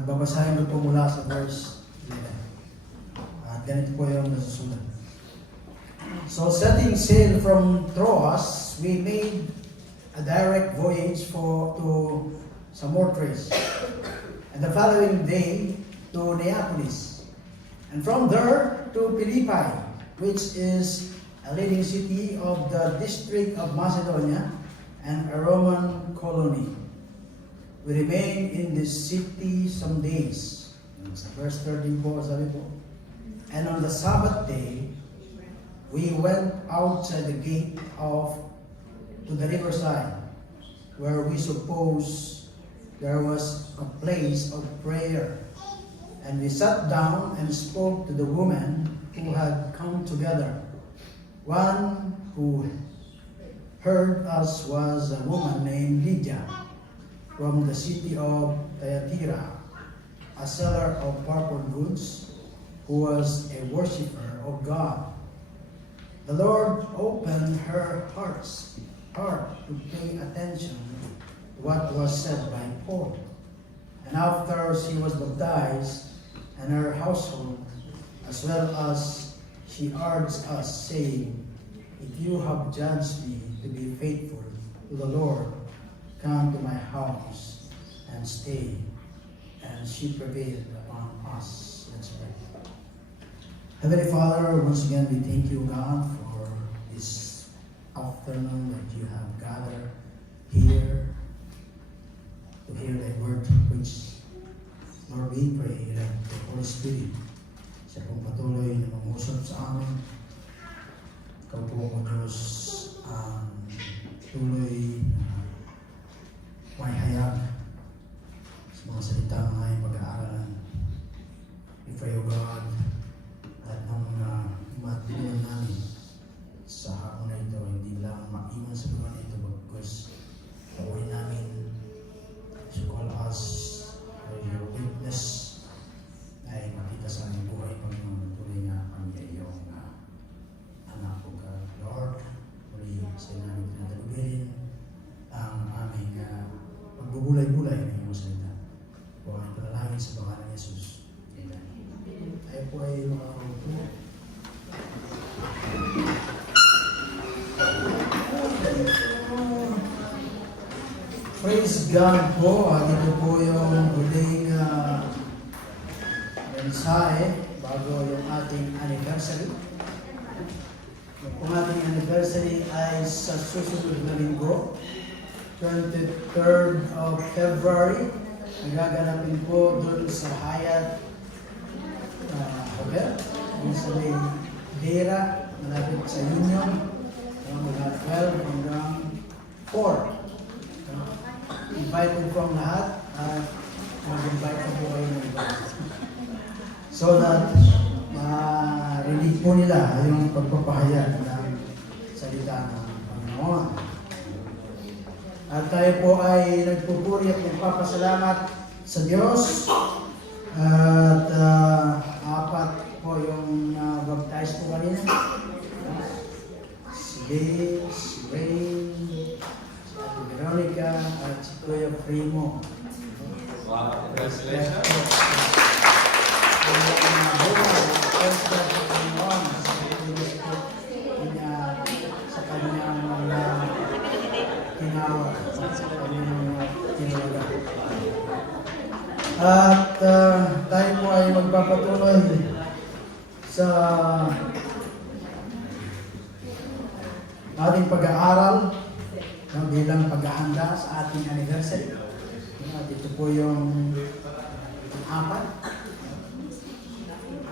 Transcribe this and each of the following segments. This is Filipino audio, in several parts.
At babasahin ko po mula sa verse 11. At ganito po yung nasusulat. So setting sail from Troas, we made a direct voyage to Samothrace, and the following day to Neapolis, and from there to Philippi, which is a leading city of the district of Macedonia and a Roman colony. We remained in this city some days. Verse 13 po, sabi po. And on the Sabbath day, we went outside the gate to the riverside, where we suppose there was a place of prayer. And we sat down and spoke to the women who had come together. One who heard us was a woman named Lydia from the city of Thyatira, a seller of purple goods, who was a worshiper of God. The Lord opened her heart to pay attention to what was said by Paul. And after she was baptized, and her household, as well as she urged us, saying, if you have judged me to be faithful to the Lord, come to my house and stay. And she prevailed upon us. Let's pray. Heavenly Father, once again we thank you, God, for this afternoon that you have gathered here to hear thy word preached. Lord, we pray that the Holy Spirit siya pong patuloy na mangusap sa amin. Ikaw po, O Diyos, ang tuloy na may hayag sa mga salita ng aming pag-aaralan. We pray, O God, at ang mga matutunan namin sa hapon na ito, hindi lang maiwan sa buwan na ito, bagkus pauwi namin to call us for your witness ay makita sa aming buhay, Panginoon, tuloy nga kami ay iyong anak ko, God. Lord, muli sa namin tinatalubirin ang aming pagbubulay-bulay ng iyong salita. Po ang panalangin sa pangalan ng Jesus. Amen. Tayo po ay makakaupo. Praise God po. Ito po yung huling mensahe bago yung ating anniversary. Yung ating anniversary ay sa susunod na linggo, 23rd of February. Nagaganapin po doon sa Hyatt Hotel, doon sa may Dera, malapit sa Union, mga 12 hanggang 4. Invited po ang lahat at mag-invite po kayo ng iba. So that ma-relieve po nila yung pagpapahayag ng salita ng Panginoon. At tayo po ay nagpupuri at nagpapasalamat sa Diyos. At apat po yung baptize po kanina. Si Dave, si Wayne, si Ate Veronica, at si Kuya Primo. Wow, congratulations! Sa kanyang tinawag, sa kanyang tinawagan. At tayo po ay magpapatuloy sa ating pag-aaral bilang paghahanda sa ating anniversary. At ito po yung apat.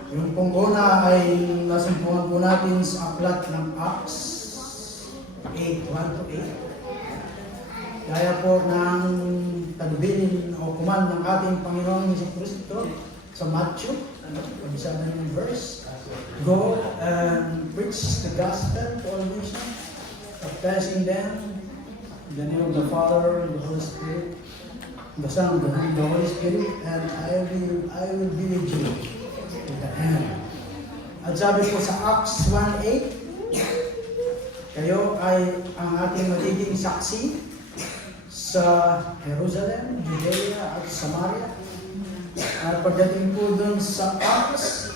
Yung pong una ay nasumpungan po natin sa aklat ng Acts 8:1-8. Kaya po ng talubilin o command ng ating Panginoong Jesucristo sa Matthew, pag-isa na yung verse, go and preach the gospel to all nations, baptizing them in the name of the Father and the Holy Spirit, the Son and the Holy Spirit, and I will be with you to the end. At sabi po sa Acts 1:8, kayo ay ang ating magiging saksi sa Jerusalem, Judea at Samaria At pagdating po dun sa Acts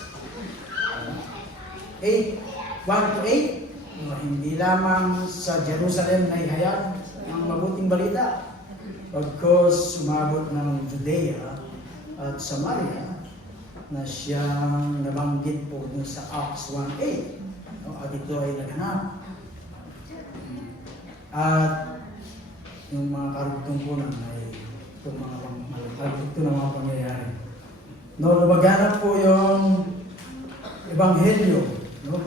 8, 1 to 8, hindi lamang sa Jerusalem na ihayag ang mabuting balita, pagkos sumabot ng Judea at Samaria na siyang nabanggit po dun sa Acts 1:8. At ito ay naganap. At yung mga karugtong po na ay itong mga karugtong na mga pangyayari. Lumaganap po yung Ebanghelyo. No?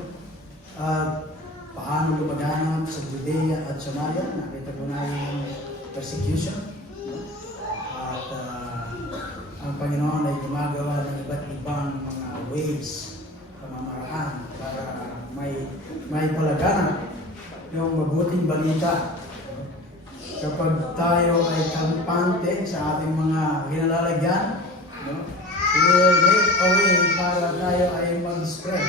At paano lumaganap sa Judea at Samaria. Nakita ko na yung persecution. At ang Panginoon ay gumagawa ng iba't ibang mga ways, pamamaraan para may palaganap yung mabuting balita. Kapag tayo ay kampante sa ating mga kinalalagyan, we will make a way para tayo ay mag-spread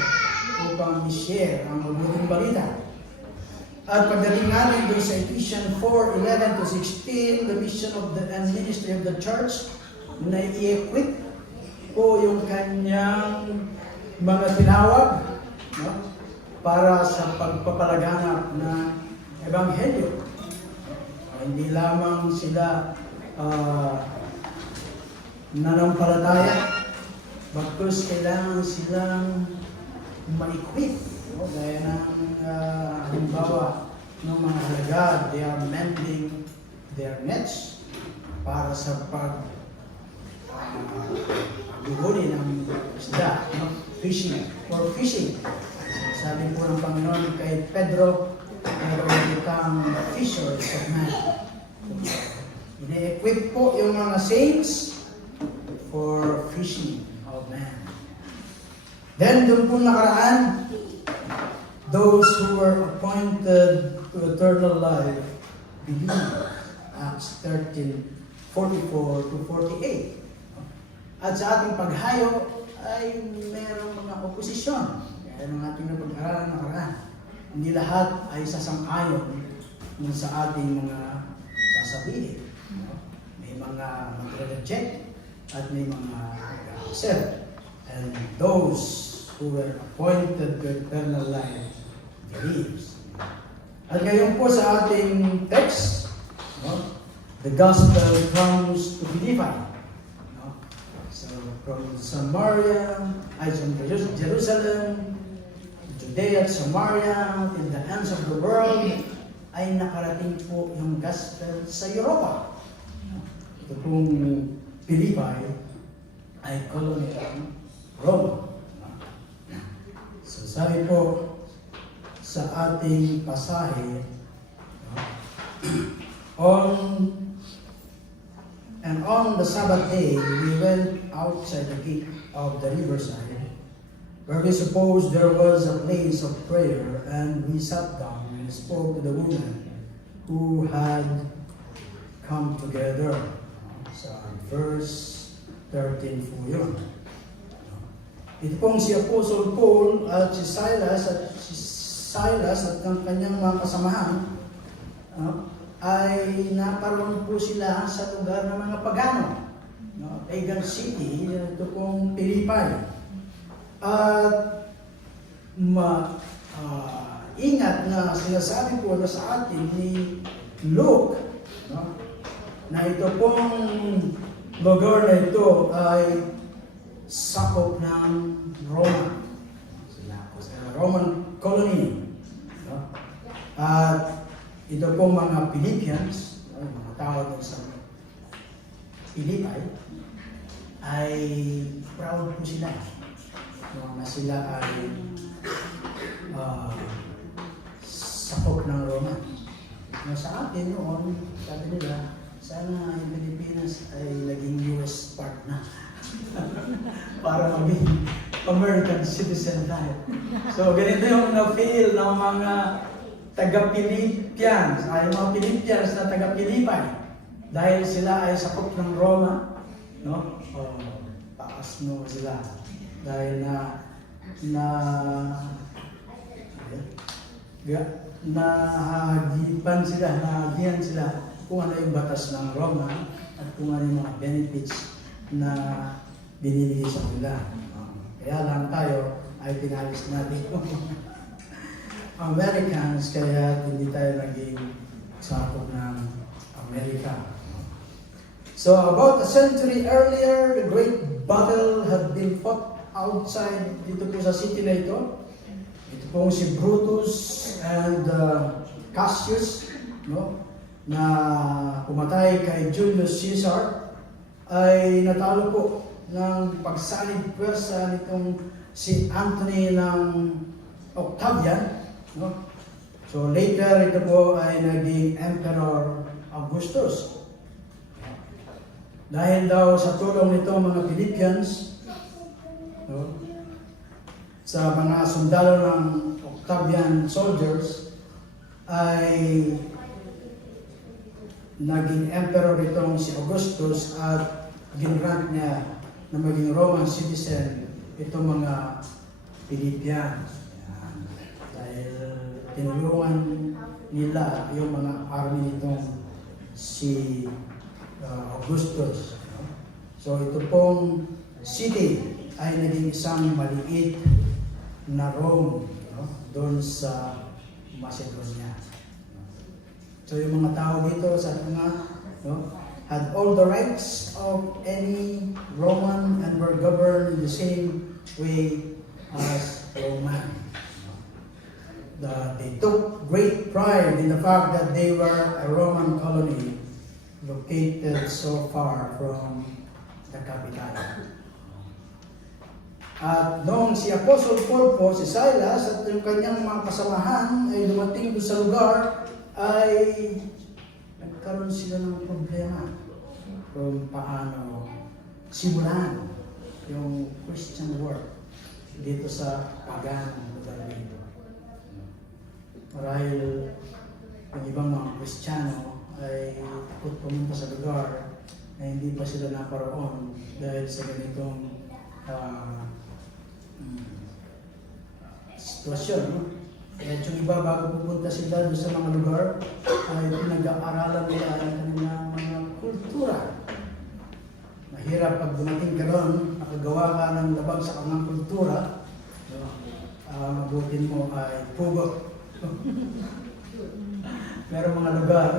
upang i-share ang mabuting balita. At pagdating natin doon sa Ephesians 4:11 to 16, the mission of the and ministry of the church, na i-equip po yung kanyang mga tinawag, no? Para sa pagpapalaganap na Ebanghelyo. Hindi lamang sila nanampalataya, bagkus kailangan silang ma-equip. No? Gaya ng halimbawa ng mga halagad, they are mending their nets para sa pagbuhuli ng isda, no? Fishing, for fishing. Sabi po ng Panginoon kay Pedro, meron kang fishers of men. Ine-equip po yung mga saints for fishing of men. Then, doon po nakaraan, those who were appointed to eternal life believe. Acts 13:44 to 48. At sa ating paghayo ay merong mga oposisyon. Kaya ng ating napag-aralan nakaraan. Hindi lahat ay sasang-ayon sa ating mga sasabihin. May mga mag-reject at may mga mag-accept. And those who were appointed to eternal life believes. At ngayon po sa ating text, the gospel comes to Philippi. So from Samaria, from Jerusalem, Judea at Samaria, till the ends of the world, ay nakarating po yung gospel sa Europa. Ito pong Philippi ay colony ng Rome. So sabi po sa ating pasahe, on the Sabbath day, we went outside the gate of the riverside, where we supposed there was a place of prayer, and we sat down and spoke to the women who had come together. Sa verse 13 po yun. Ito pong si Apostle Paul at si Silas at ang kanyang mga kasamahan ay naparoon po sila sa lugar ng mga pagano. Pagan city, ito pong Philippi. At ingat na sinasabi po na sa atin ni Luke, na ito pong lugar na ito ay sakop ng Roma. Roman colony. At ito pong mga Philippians, mga tao doon sa Philippi, ay proud po sila na sila ay sakop ng Roma. Sa atin noon, sabi nila, sana ang Pilipinas ay naging US part na para maging American citizen tayo. So ganito yung na-feel ng mga taga-Philippians, ay mga Philippians na taga-Philippi, dahil sila ay sakop ng Roma, no? Taas mo sila dahil nahagipan sila kung ano yung batas ng Roma at kung ano yung mga benefits na binibigay sa kanila. Kaya lang tayo ay pinalis natin yung Americans, kaya hindi tayo naging sakop ng Amerika. So about a century earlier, the great battle had been fought outside dito po sa city na ito. Ito pong si Brutus and Cassius, no, na pumatay kay Julius Caesar, ay natalo po ng pagsalib pwersa nitong si Anthony ng Octavian, no? So later ito po ay naging Emperor Augustus. Dahil daw sa tulong nito mga Philippians, no, sa mga sundalo ng Octavian soldiers, ay naging emperor itong si Augustus at ginrant niya na maging Roman citizen itong mga Philippians. Dahil tinulungan nila yung mga army nitong si Augustus. So ito pong city ay naging isang maliit na Rome, no, doon sa Macedonia. So yung mga tao dito sa mga, no, had all the rights of any Roman and were governed in the same way as Roman. They took great pride in the fact that they were a Roman colony located so far from the capital. At noong si Apostle Paul po, si Silas at yung kanyang mga kasamahan ay dumating doon sa lugar, ay nagkaroon sila ng problema kung paano simulan yung Christian work dito sa pagan lugar dito. Marahil yung ibang mga Kristiyano ay takot pumunta sa lugar na hindi pa sila naparoon dahil sa ganitong sitwasyon, no? Kaya yung iba bago pupunta sila doon sa mga lugar ay pinag-aaralan nila ang kanilang mga kultura. Mahirap pag dumating ka doon, nakagawa ka ng labag sa kanyang kultura, mabutin mo ay pugot. Meron mga lugar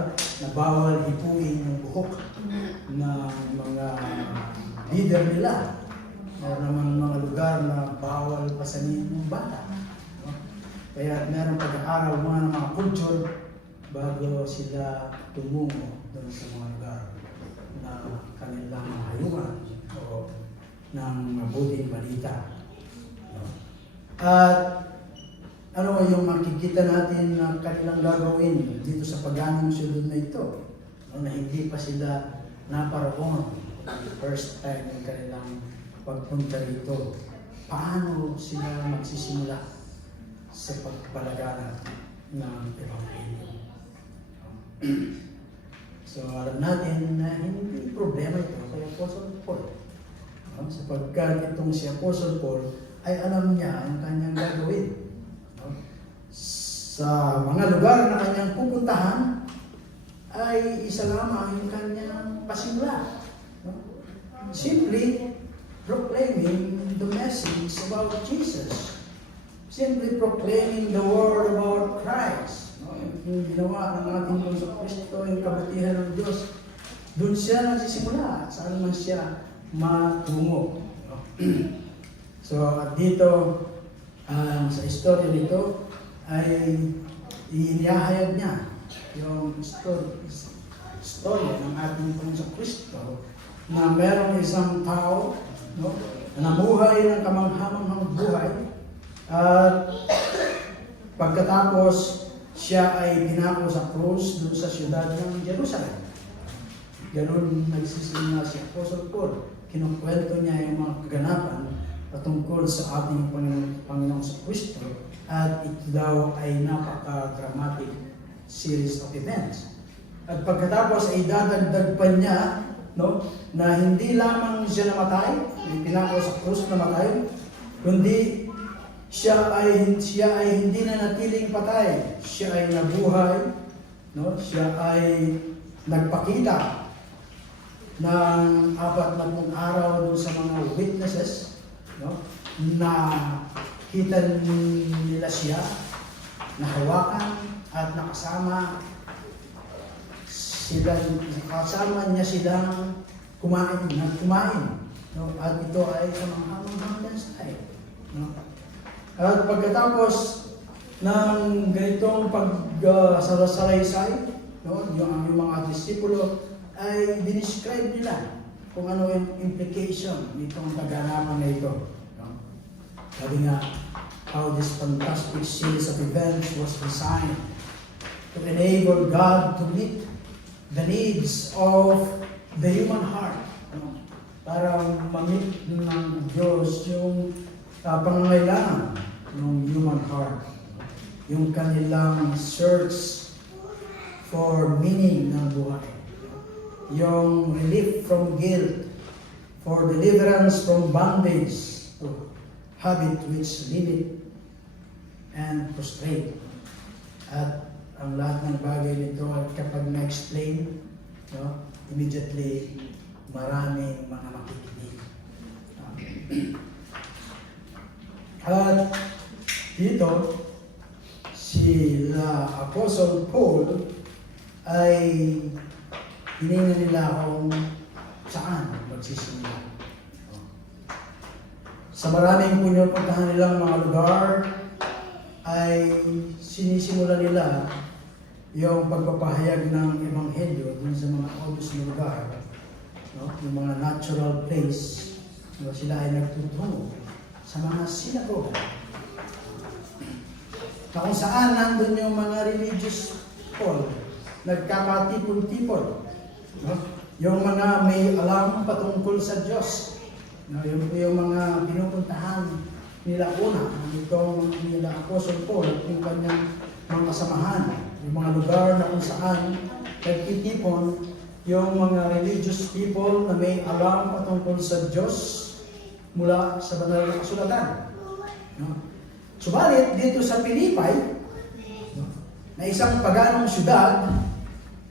na bawal hipuin yung buhok ng mga leader nila. Meron naman mga lugar na bawal pasanin ng bata. Kaya meron pag-aaral ng mga culture bago sila tumungo doon sa mga lugar na kanilang hayungan o ng mabuting balita. At ano yung makikita natin na kanilang gagawin dito sa paganong sunod na ito, na hindi pa sila naparoon first time ng kanilang pagpunta rito. Paano sila magsisimula sa pagpalagana ng Ebanghelyo? So alam natin na hindi problema ito kay Apostle Paul. Sapagkat itong si Apostle Paul ay alam niya ang kanyang gagawin. Sa mga lugar na kanyang pupuntahan ay isa lamang yung kanyang pasimula. Simply proclaiming the message about Jesus. Simply proclaiming the word about Christ. Yung ginawa ng ating Panginoon Kristo, yung kabutihan ng Diyos, doon siya nagsisimula. Saan man siya matungo. So at dito, sa istorya nito, ay inihahayag niya yung istorya ng ating Panginoon Kristo na merong isang tao, no, na namuhay ng kamanghamanghang buhay at pagkatapos siya ay pinako sa krus doon sa siyudad ng Jerusalem. Ganun nagsisimula si Apostle Paul. Kinukwento niya yung mga kaganapan patungkol sa ating Panginoong Kristo at ito daw ay napaka-dramatic series of events. At pagkatapos ay dadagdag pa niya, no, na hindi lamang siya namatay, pinako sa krus namatay, kundi siya ay hindi na natiling patay. Siya ay nabuhay, no? Siya ay nagpakita ng 40 araw doon sa mga witnesses, no? Na kita nila siya, nahawakan at nakasama niya silang kumain, no? At ito ay kamanghamanghang mensahe, no? At pagkatapos ng ganitong pagsalaysay, no, yung mga disipulo ay dinescribe nila kung ano yung implication nitong kaganapan na ito. No? Sabi nga, how this fantastic series of events was designed to enable God to meet the needs of the human heart. No? Para ma-meet ng Diyos yung pangangailangan ng human heart. Yung kanilang search for meaning ng buhay. Yung relief from guilt, for deliverance from bondage to habit which limit and frustrate. At ang lahat ng bagay nito kapag na-explain, no, immediately maraming mga makikinig. At dito, sila Apostle Paul ay hininga nila kung saan magsisimula. Sa maraming pinupuntahan nilang mga lugar, ay sinisimula nila yung pagpapahayag ng Ebanghelyo dun sa mga obvious na lugar, no? Yung mga natural place, no? Sila ay nagtutungo sa mga sinagoga, na kung saan nandun yung mga religious people, nagkakatipon-tipon, no? Yung mga may alam patungkol sa Diyos, no? Yung mga pinupuntahan nila una, itong nila Apostle Paul at yung kanyang mga kasamahan, yung mga lugar na kung saan nagtitipon yung mga religious people na may alam patungkol sa Diyos mula sa banal na kasulatan. No? Subalit, dito sa Pilipay, no, na isang paganong syudad,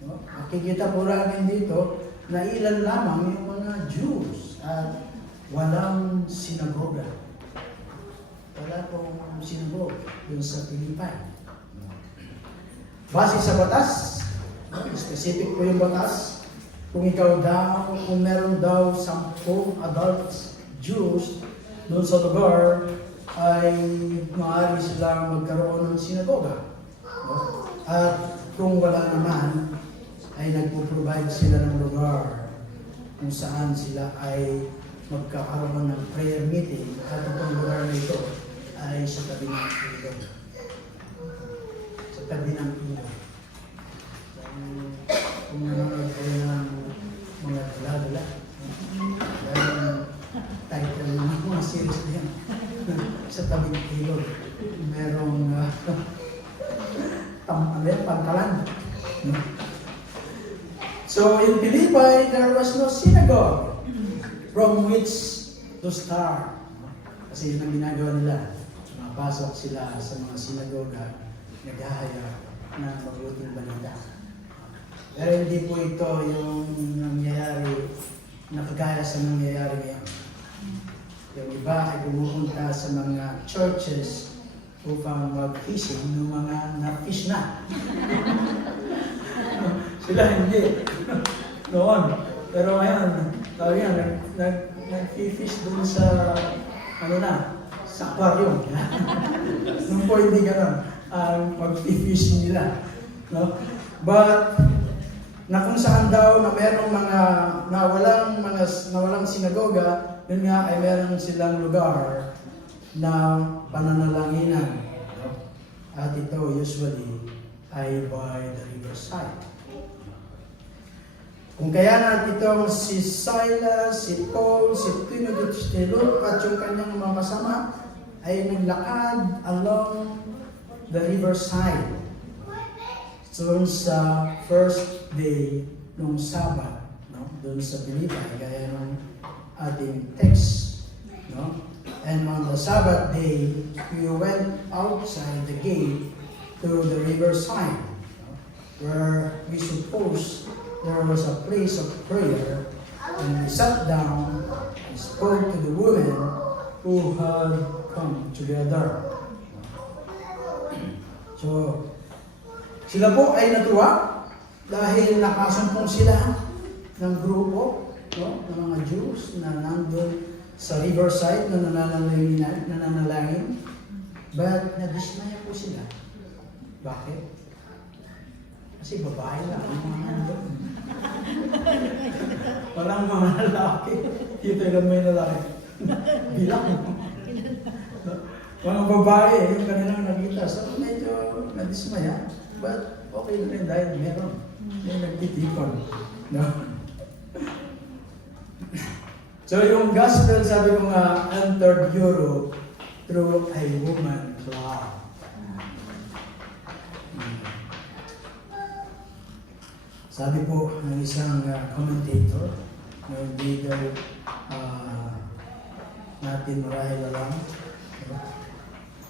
no, makikita po namin dito na ilan lamang yung mga Jews at walang sinagoga. Wala pong sinagoga dun sa Pilipay. Base sa batas, no, specific po yung batas, kung meron daw 10 adult Jews doon sa lugar, ay maaari silang magkaroon ng sinagoga. No? At kung wala naman, ay nagpo-provide sila ng lugar kung saan sila ay magkakaroon ng prayer meeting, at itong lugar na ito ay sa tabi ng ilog. Sa tabi ng ilog. Kung nanonood kayo ng mga dala-dala, dahil ang title ng mga series na yan, sa tabi ng ilog, merong pangkalan. So in Pilipay, there was no synagogue from which to start. Kasi yun ang ginagawa nila. Mapasok sila sa mga sinagoga, naghahayag ng mabuting balita. Pero hindi po ito yung nangyayari, nakagaya sa nangyayari ngayon. Yung iba ay pumupunta sa mga churches upang mag-fishing ng mga na-fish na. Sila hindi. Noon. Pero ngayon, tawag yan, nag-fish dun sa, sa aquarium. Nung po hindi gano'n, mag-fish nila. No? But, na kung saan daw na merong mga nawalang sinagoga, yun nga ay meron silang lugar na pananalanginan. No? At ito usually ay by the riverside. Kung kaya na itong si Silas, si Paul, si Timothy, si Luke at yung kanyang mga kasama ay naglakad along the riverside. So sa first day ng Sabat, no? Doon sa Pilipay, gaya ng ating text. No? And on the Sabbath day, we went outside the gate to the riverside, no? Where we suppose there was a place of prayer And he sat down and spoke to the women who had come together. So, sila po ay natuwa dahil nakasumpong sila ng grupo, no, ng mga Jews na nandun sa riverside na nananalangin. But nadismaya po sila. Bakit? Kasi babae lang ang mga nandun. Walang mga lalaki. Dito lang may lalaki. Bilang. Mga babae, yung kanilang nakita. So medyo nadismaya. But okay na rin dahil meron. May nagtitipon. No? So yung gospel, sabi ko nga, entered Europe through a woman cloud. Sabi po ng isang commentator, na hindi daw natin marahil alam,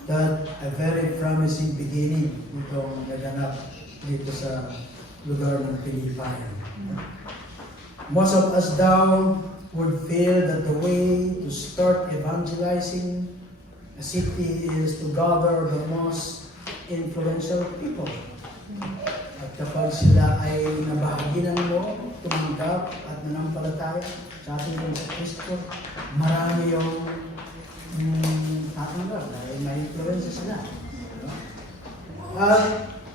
that a very promising beginning itong naganap dito sa lugar ng Pilipinas. Most of us down would feel that the way to start evangelizing a city is to gather the most influential people. At kapag sila ay nabahaginan mo, tumanggap at nanampalataya sa ating Panginoon sa Kristo, marami yung tatanggap dahil may influensya sila.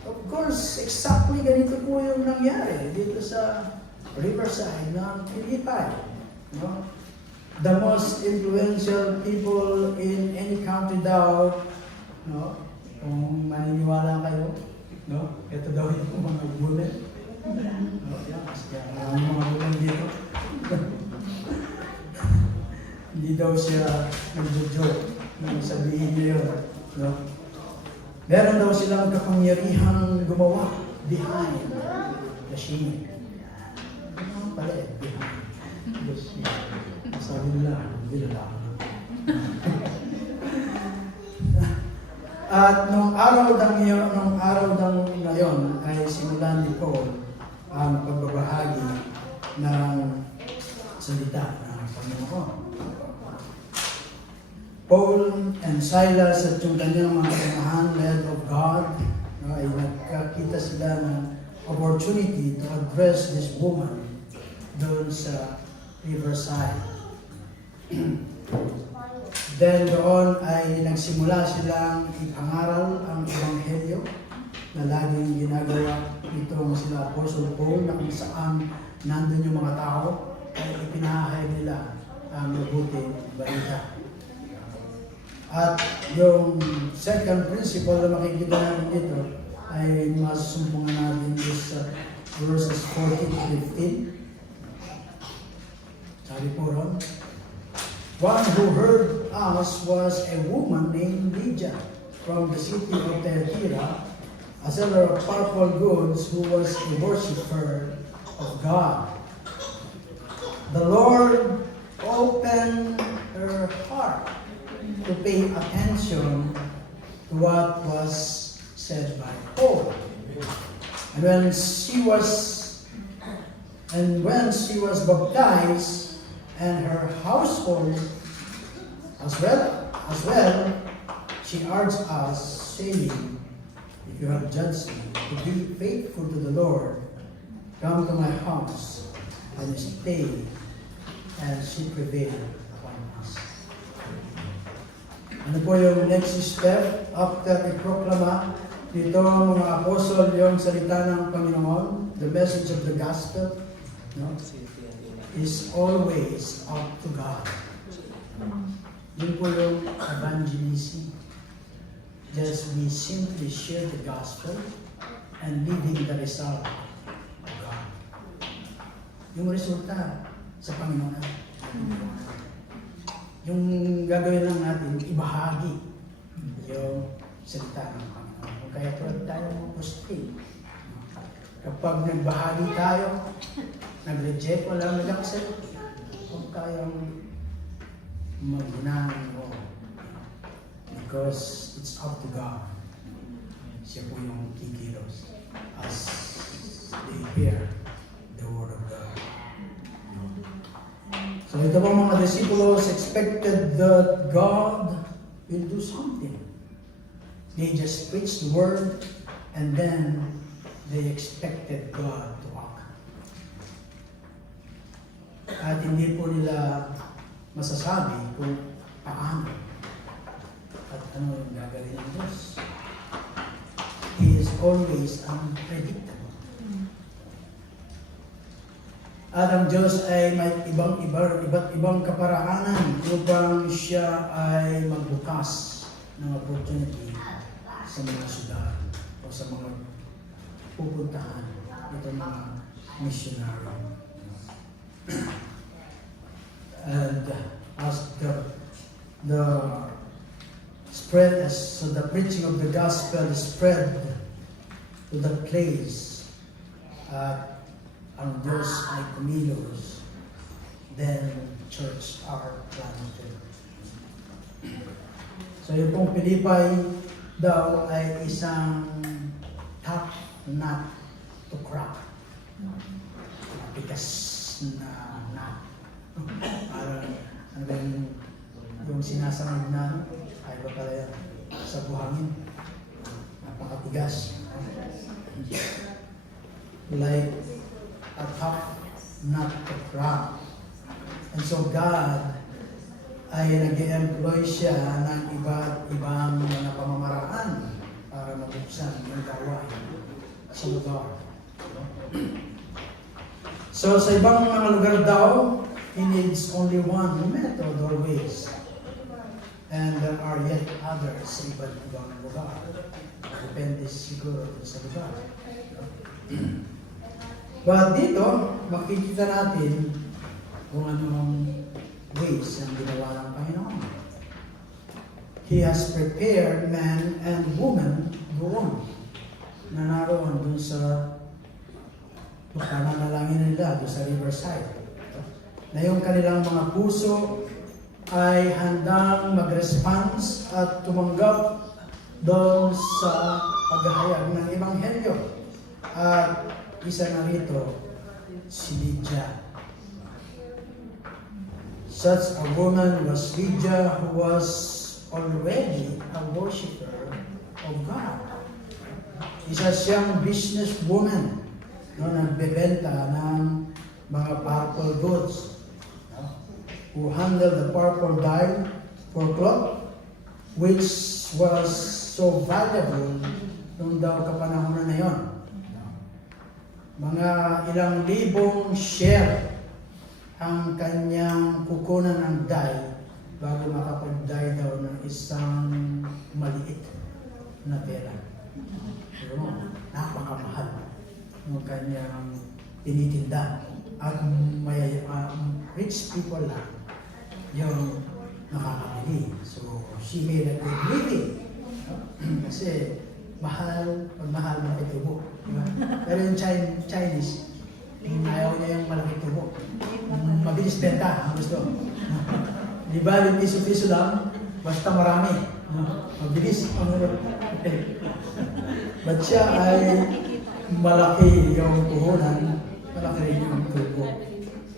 Of course, exactly ganito po yung nangyari dito sa riverside ng Philippines. No? The most influential people in any country daw, no? Kung maniniwala kayo, no? Ito daw yung mga bulan. No? Yan, kasi maraming mga bulan dito. Hindi daw siya nag-joke nung sabihin niya yun. No? Meron daw silang kapangyarihang gumawa behind the scene. Ano pala eh, behind the scene. Sabi nila, hindi nila. At nung araw na yon ay simulan ni Paul ang pagbabahagi ng salita ng Panginoon. Paul and Silas at yung kanyang mga kamahan, led of God, ay nagkakita sila ng opportunity to address this woman doon sa riverside. Then doon ay nagsimula silang ipangaral ang Ebanghelyo na laging ginagawa nitong sila Apostle Paul na kung saan nandun yung mga tao ay ipinahayag nila ang mabuting balita. At yung second principle na makikita natin dito ay masumpungan natin sa verses 14 to 15. Sabi po ron, one who heard us was a woman named Lydia from the city of Thyatira, a seller of purple goods who was a worshiper of God. The Lord opened her heart to pay attention to what was said by Paul. And when she was baptized, and her household as well, she urged us, saying, if you have judged me to be faithful to the Lord, come to my house and stay. And she prevailed upon us. Ano po yung next step after i-proklama dito mga apostol yung salita ng Panginoon, the message of the gospel, no? Is always up to God. Yun po yung evangelism. Just we simply share the gospel and leaving the result of God. Yung resulta sa Panginoon. Yung gagawin lang natin, ibahagi yung salita ng Panginoon. Kaya tulad tayo mag-posting. Kapag nagbahagi tayo, nag-reject, wala nag-accept, huwag tayong mag-unahan mo. Because it's up to God. Siya po yung kikilos as they hear the word of God. So ito po mga disciples expected that God will do something. They just preached the word and then they expected God to act. At hindi po nila masasabi kung paano at ano yung gagawin ng Diyos. He is always unpredictable. At ang Diyos ay may iba't ibang kaparaanan upang siya ay magbukas ng opportunity sa mga syudad o sa mga pupuntahan itong mga missionary. And as the preaching of the gospel spread to that place, ang Diyos ay kumilos, then church are planted. So yung pong Pilipay daw ay isang tough nut to crack. Matigas na nut. Parang ano ba yung sinasangag na ay ba pala yan sa buhangin. Napakatigas. Like a tough nut to crack. And so God ay nag-employ siya ng iba't ibang mga pamamaraan para mabuksan yung gawain sa lugar. So sa ibang mga lugar daw, he needs only one method or ways. And there are yet others sa iba't ibang lugar. Depende siguro sa lugar. But dito, makikita natin kung anong ways ang ginawa ng Panginoon. He has prepared man and woman doon na naroon dun sa pananalangin nila doon sa riverside. Na yung kanilang mga puso ay handang mag-response at tumanggap doon sa paghahayag ng Ebanghelyo. At isa na rito, si Lydia. Such a woman was Lydia, who was already a worshiper of God. Isa siyang businesswoman, no, nagbebenta ng mga purple goods, no, who handled the purple dye for cloth, which was so valuable nung daw kapanahonan na yon. Mga ilang libong share ang kanyang kukunan ng dye bago makapag-dye daw ng isang maliit na pera. Pero napakamahal ng kanyang tinitinda. At may rich people lang yung nakakabili. So, she made a good living. Kasi mahal ng itubo. Diba? Pero yung Chinese, ayaw niya yung malaki tubo. Mabilis benta, ang gusto. Di ba, yung piso-piso lang, basta marami. Mabilis. But siya ay malaki yung puhunan, malaki rin yung tubo.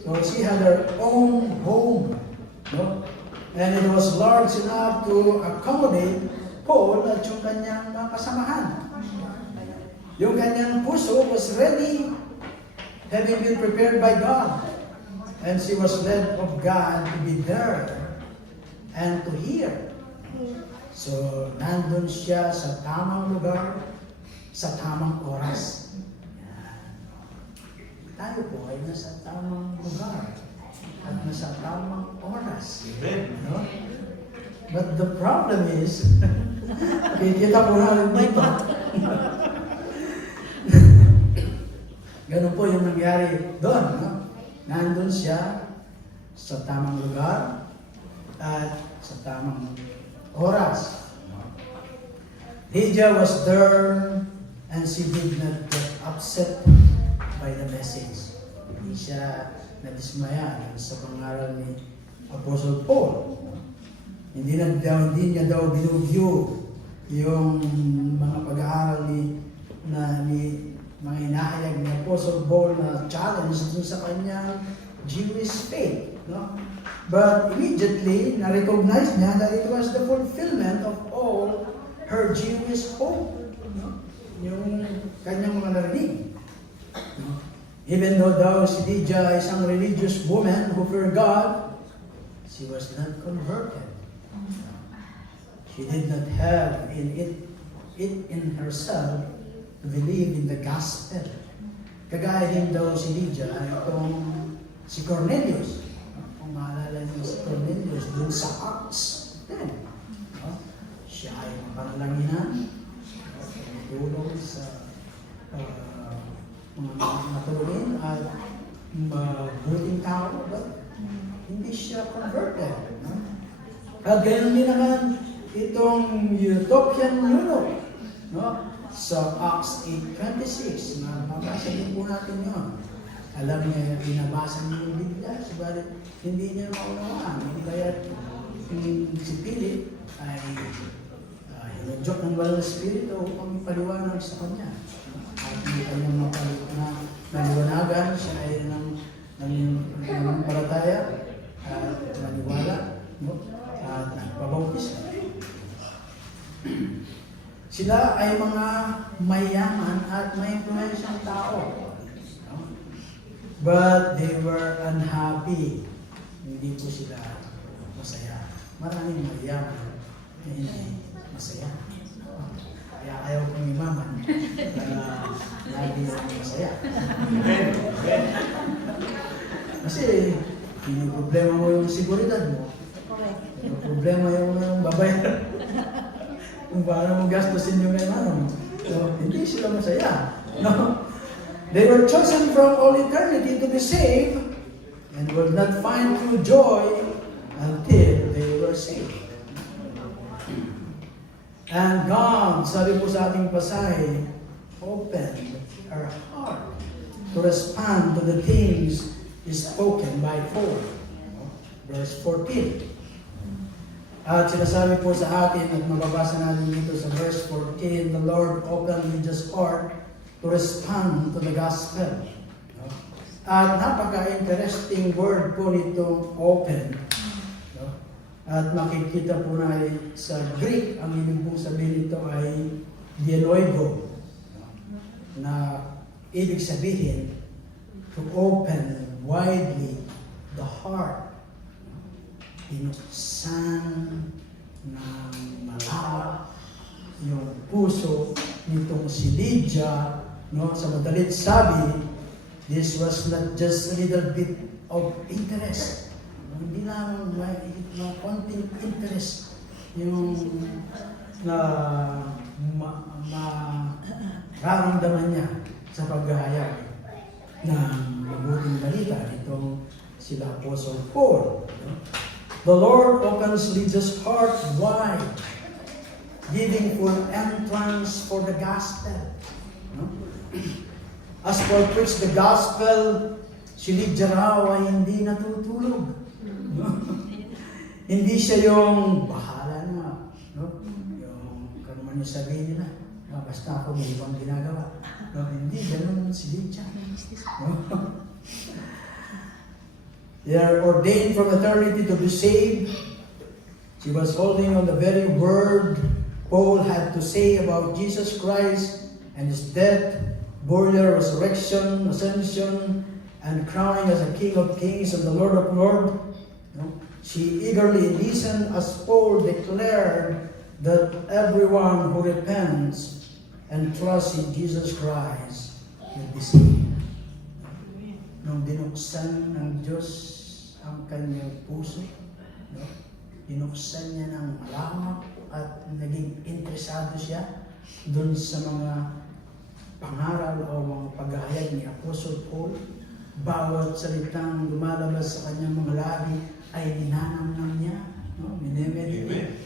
So she had her own home. No? And it was large enough to accommodate Paul at yung kanyang mga kasamahan. Yung kanyang puso was ready, having been prepared by God. And she was led of God to be there and to hear. So, nandun siya sa tamang lugar, sa tamang oras. Yan. Tayo po ay nasa tamang lugar at nasa tamang oras. No? But the problem is, kita po natin dito. Ganun po yung nangyari doon. No? Nandun siya sa tamang lugar at sa tamang oras. Lydia was there and she did not get upset by the message. Hindi siya nadismaya sa pangaral ni Apostle Paul. Hindi niya daw binugyo yung mga pag-aaral ni mga inahayag ni Apostle Paul na challenge dun sa kanyang Jewish faith. No? But immediately, na-recognize niya that it was the fulfillment of all her Jewish hope. No? Yung kanyang mga narinig. No? Even though si Lydia is a religious woman who feared God, she was not converted. She did not have it in herself to believe in the gospel. Kagaya din daw si Lydia, itong si Cornelius. Kung maalala niyo si Cornelius dun sa Acts 10. Siya ay mapanalangin, tulong sa mga matulungin at mabuting tao, but hindi siya converted. No? At ganoon din naman itong Ethiopian eunuch, no? Sa Acts 8:26, mabasa din po natin yun. Alam niya, binabasa niya yung Biblia, subalit hindi niya maunawaan. Kaya si Philip ay hinudjok ng walang espiritu upang ipaliwanag sa kanya. At hindi kanyang maliwanagan, siya ay ng palataya at maniwala, no? At nagpabautis. Sila ay mga mayaman at may influensyang tao. No? But they were unhappy. Hindi po sila masaya. Maraming mayaman na hindi masaya. Kaya ayaw kong imaman na lagi lang masaya. Kasi yung problema mo yung seguridad mo. Yung problema yung babayaran. Kung paano mo gastusin yung ano. So, hindi sila masaya. No? They were chosen from all eternity to be saved and will not find true joy until they were saved. And God, sabi po sa ating pasahe, opened our heart to respond to the things spoken by Paul. Verse 14. At sinasabi po sa atin at mababasa natin dito sa verse 14, the Lord opened Lydia's heart to respond to the gospel. At napaka-interesting word po nitong open. At makikita po na sa Greek, ang ibig pong sabihin nito ay dianoigo, na ibig sabihin to open widely the heart. Pinuksan ng malawak yung puso nitong si Lydia, no? Sa madalit sabi, this was not just a little bit of interest. Hindi lang may konting interest yung na mararamdaman niya sa paghahayag ng mabuting balita nitong sila Apostle Paul. No? The Lord opens Lydia's heart wide, giving full entrance for the gospel. No? As Paul preached the gospel, si Lydia raw ay hindi natutulog. No? Hindi siya yung bahala na. No? Yung kung ano sabihin nila, basta ako may ibang ginagawa. No? Hindi, ganun si Lydia. No? They are ordained from eternity to be saved. She was holding on the very word Paul had to say about Jesus Christ and his death, burial, resurrection, ascension, and crowning as a King of Kings and the Lord of Lords. No? She eagerly listened as Paul declared that everyone who repents and trusts in Jesus Christ will be saved. Nung dinuksan ng Diyos ang kanyang puso, no? Dinuksan niya ng malawak at naging interesado siya dun sa mga pangaral o mga paghahayag ni Apostle Paul. Bawat salitang lumalabas sa kanyang mga labi ay ninanamnam niya, no? Minemeditate.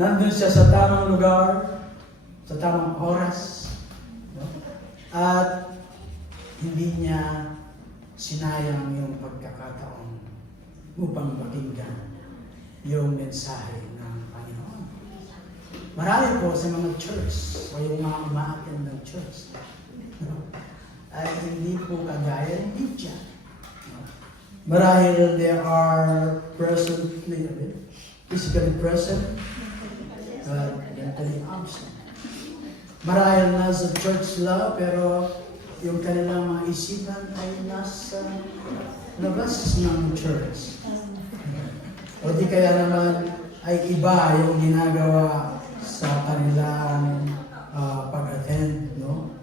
Nandun siya sa tamang lugar, sa tamang oras, no? At hindi niya sinayang yung pagkakataon upang pakinggan yung mensahe ng Panginoon. Marami po sa mga church o yung mga umaattend ng church, no? Ay hindi po kagaya ng Lydia. No? Marahil they are physically present, but mentally absent. Marahil nasa church sila, pero yung kanilang mga isipan ay nasa labas ng church. O di kaya naman ay iba yung ginagawa sa kanilang pag-attend, no?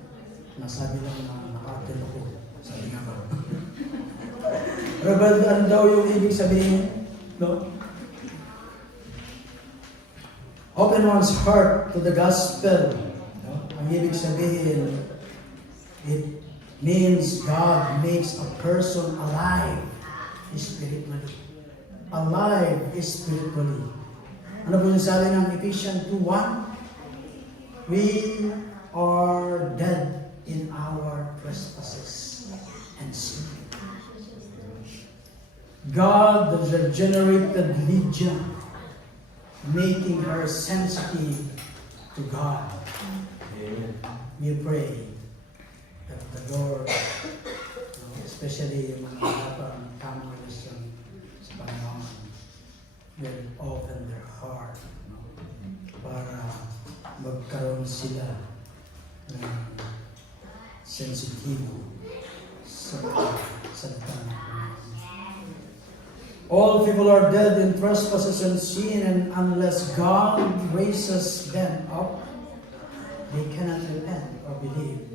Nasabi lang na naka-attend ako. Sabi nga ba? Pero ano daw yung ibig sabihin? No? Open one's heart to the gospel. No? Ang ibig sabihin, it means God makes a person alive spiritually. Alive spiritually. Ano po yung sabi ng Ephesians 2:1? We are dead in our trespasses and sin. God regenerated Lydia, making her sensitive to God. Amen. We pray that the Lord, especially yung mga batang tamang Christian sa Panginoon, will open their heart, para magkaroon sila ng sensitibo sa salita ng Panginoon. All people are dead in trespasses and sin, and unless God raises them up, they cannot repent or believe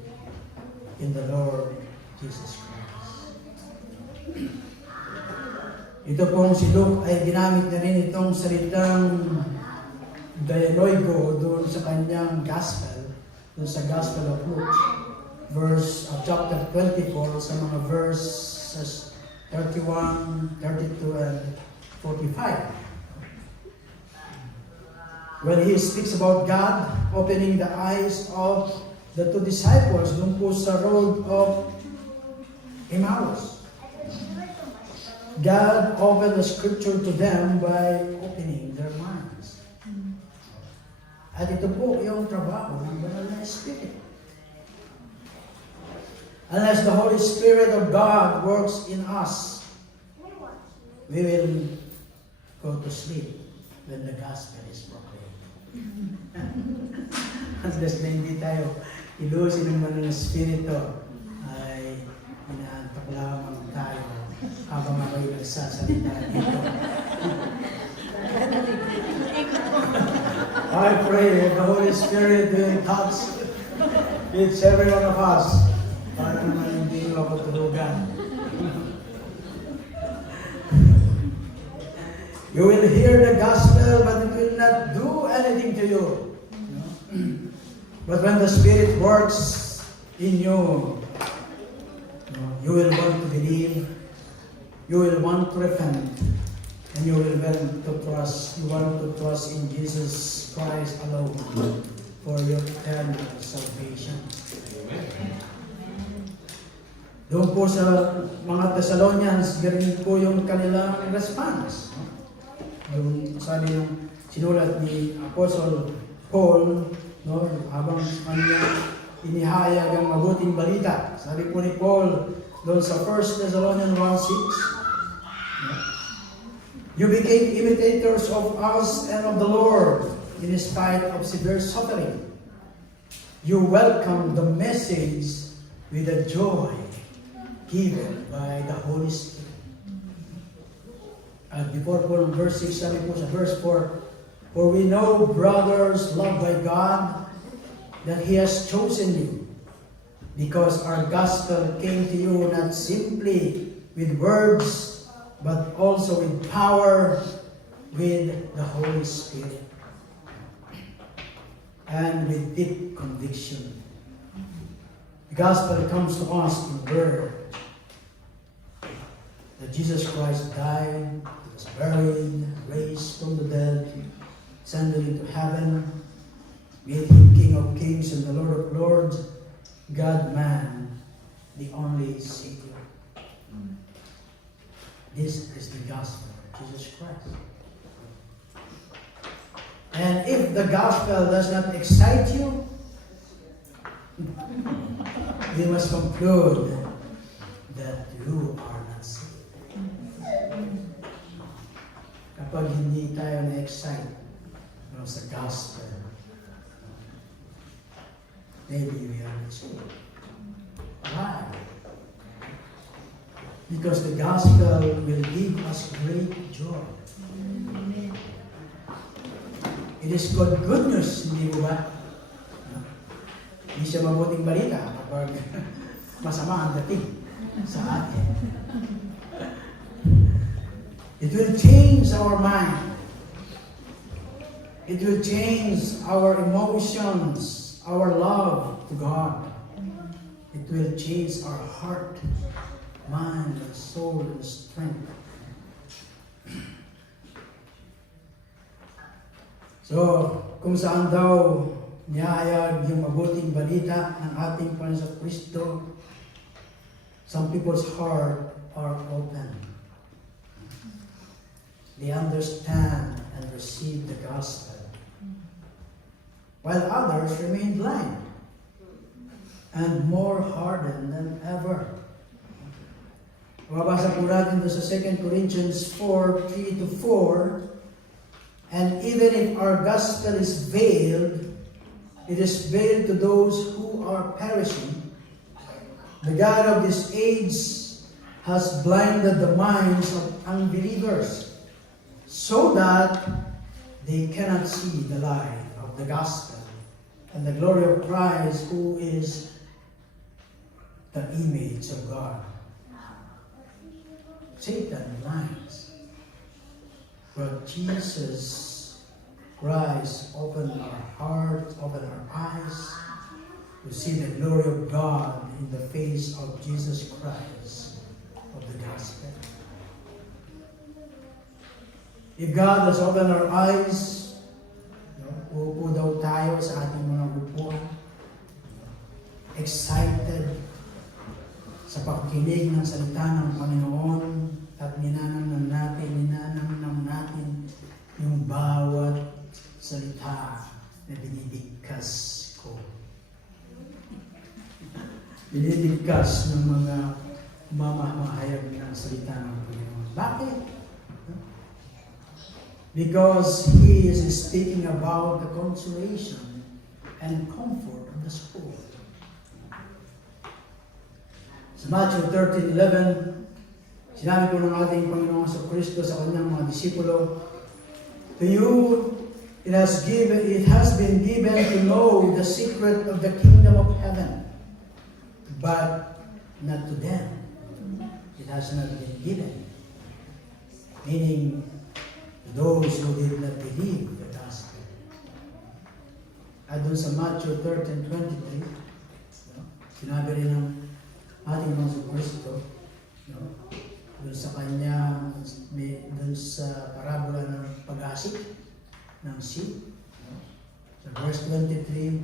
in the Lord Jesus Christ. Ito pong si Luke ay ginamit na rin itong salitang dialogo doon sa kanyang gospel, doon sa Gospel of Luke, chapter 24, sa mga verses 31, 32, and 45. When he speaks about God opening the eyes of the two disciples doon po sa road of Emmaus. God opened the scripture to them by opening their minds. At ito po yung trabaho ng Banal na Spirit. Unless the Holy Spirit of God works in us, we will go to sleep when the gospel is proclaimed. Unless na hindi tayo ilusin ng Banal na Espiritu, ay inaantok lamang tayo habang ako'y nagsasalita dito. I pray the Holy Spirit will touch each every one of us para naman hindi ako tulugan. You will hear the gospel, but it will not do anything to you. But when the Spirit works in you, you will want to believe, you will want to repent, and you will want to trust. You want to trust in Jesus Christ alone for your eternal salvation. Doon po sa mga Thessalonians, ganun po yung kanilang response. Yung sabi ng sinulat ni Apostle Paul, no, habang kanya inihayag ang mabuting balita. Sabi po ni Paul doon sa 1 Thessalonians 1:6, you became imitators of us and of the Lord in spite of severe suffering. You welcomed the message with a joy given by the Holy Spirit. At before po ng verse 6, sabi po sa verse 4, for we know, brothers loved by God, that He has chosen you, because our gospel came to you not simply with words, but also with power, with the Holy Spirit, and with deep conviction. The gospel comes to us in word, that Jesus Christ died, was buried, raised from the dead, ascended into heaven, made Him King of Kings and the Lord of Lords, God-man, the only Savior. This is the gospel of Jesus Christ. And if the gospel does not excite you, you must conclude that you are not saved. kapag hindi tayo na-excite sa gospel, maybe we are mature. Why? Because the gospel will give us great joy. It is good news, hindi mo ba? Hindi siya mabuting balita kapag masama ang dating sa atin. It will change our mind. It will change our emotions, our love to God. It will change our heart, mind, and soul, and strength. So, kung saan daw niyayag yung mabuting balita ng ating Panginoon Kristo, some people's heart are open. They understand and receive the gospel, while others remain blind and more hardened than ever. Mababasa po natin sa 2 Corinthians 4:3-4, and even if our gospel is veiled, it is veiled to those who are perishing. The God of this age has blinded the minds of unbelievers so that they cannot see the light of the gospel and the glory of Christ, who is the image of God. Satan blinds, but Jesus Christ opened our hearts, opened our eyes to see the glory of God in the face of Jesus Christ of the gospel. If God has opened our eyes, uupo daw tayo sa ating mga upuan, excited sa pakikinig ng salita ng Panginoon, at ninanamnam natin yung bawat salita na binibigkas ko. Binibigkas ng mga mamahayag ng salita ng Panginoon. Bakit? Because He is speaking about the consolation and comfort of the soul. Sa Matthew 13:11, sinabi po ng ating Panginoon sa Kristo sa kanyang mga disipulo, to you it has been given to know the secret of the kingdom of heaven, but not to them. It has not been given. Meaning, those who did not believe the gospel. At doon sa Matthew 13:23, sinabi rin ng ating Panginoon Kristo, doon sa kanya, doon sa parabola ng pag-asik ng seed. Sa verse 23,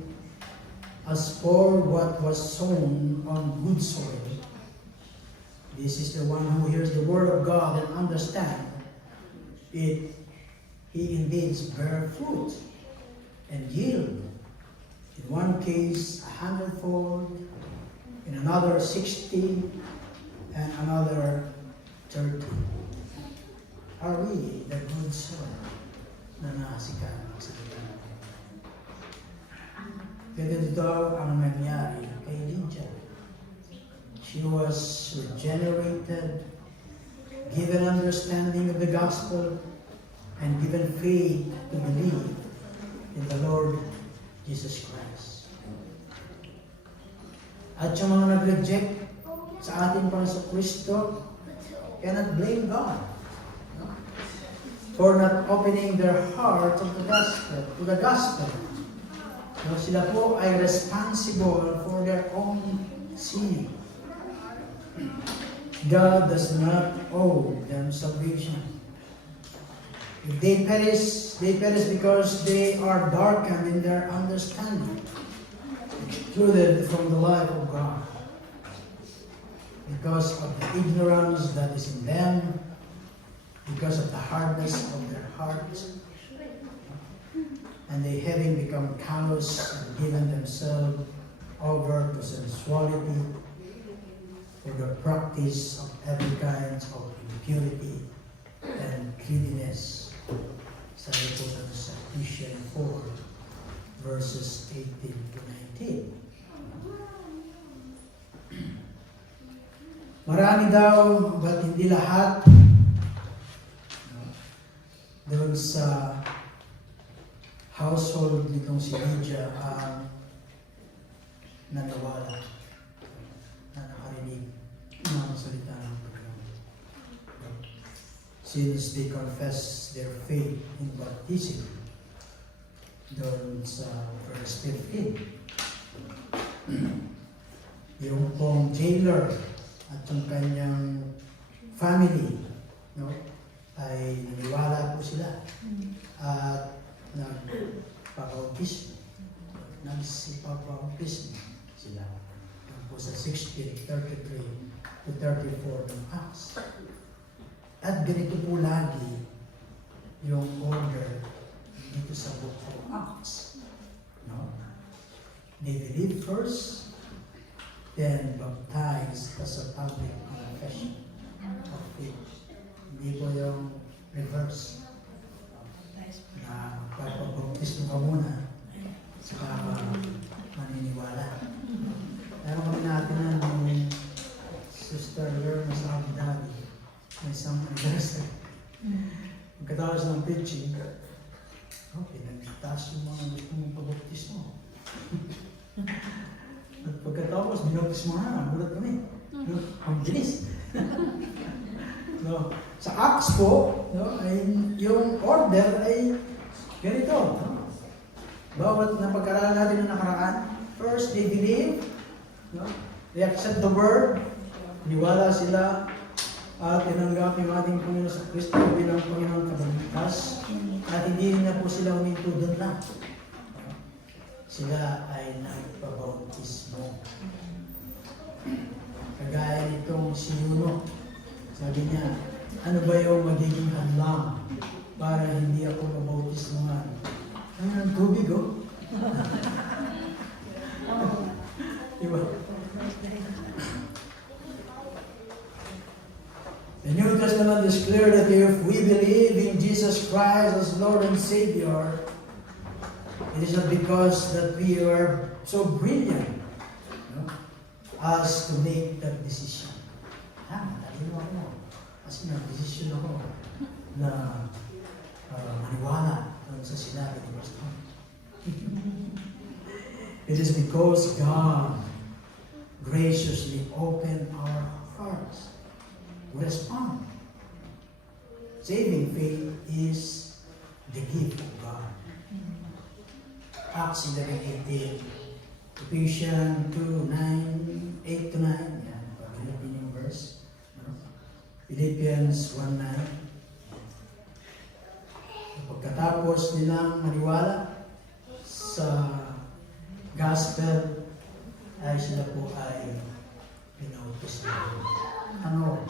as for what was sown on good soil, this is the one who hears the word of God and understand it. He indeed bear fruit and yield. In one case, 100-fold, in another 60, and another 30. Are we the good soil na nasikan ng salita ng Panginoon? Ganito ang nangyari kay Lydia. She was regenerated, given understanding of the gospel, and given faith to believe in the Lord Jesus Christ. At yung mga nag-reject sa ating Panginoon Kristo, cannot blame God for not opening their heart to the gospel. No, sila po ay responsible for their own sin. God does not owe them salvation. If they perish because they are darkened in their understanding, excluded from the life of God, because of the ignorance that is in them, because of the hardness of their hearts, and they having become callous and given themselves over to sensuality, for the practice of every kind of impurity and greediness. Sabi po sa Ephesians 4, verses 18 to 19. Marami daw, but hindi lahat, doon sa household nitong si Lydia ang naniwala na nakarinig ng mga salita ng Panginoon. Since they confess their faith in baptism, doon sa verse 15. Yung pong jailer at yung kanyang family, no, ay naniwala po sila at nagpapautismo. Nagsipapautismo sila. Yan po sa 16:33 to 34 ng Acts. At ganito po lagi yung order dito sa book of Acts. No? They believe first, then baptize as a public confession of faith. Hindi po yung reverse. Na pagpapautismo ka muna, saka maniniwala. Pero kami natin na yung sister Lerna sa Abu Dhabi, may isang anniversary. Pagkatapos ng preaching, pinagtaas yung mga gusto mong pabaptismo. At pagkatapos, binaptismo na, gulat kami. Ang bilis. No. Sa Acts po, no, ay yung order ay ganito. No? Bawat napag-aralan natin na nakaraan, first they believe, no? They accept the word, niwala sila, at tinanggap yung ating Panginoon sa Kristo bilang Panginoon Kabaligtas, at hindi na po sila uminto doon lang. Sila ay nagpabautismo. Kagaya nitong si Yuno, sabi niya, ano ba yung magiging hadlang para hindi ako mabautismuhan? Ano ng tubig, oh? Diba? The New Testament is clear that if we believe in Jesus Christ as Lord and Savior, it is not because that we are so brilliant, no, as to make that decision. Matalino ako. Kasi nag-decision ako na maniwala sa sinabi ni Pastor. It is because God graciously opened our hearts to respond. Saving faith is the gift of God. Acts 11:18, Ephesians 2:8 to 9. Yan, pag-ilipin yung verse. Philippians 1:9. Pagkatapos nilang maniwala sa gospel, ay sila po ay pinautismo. Ano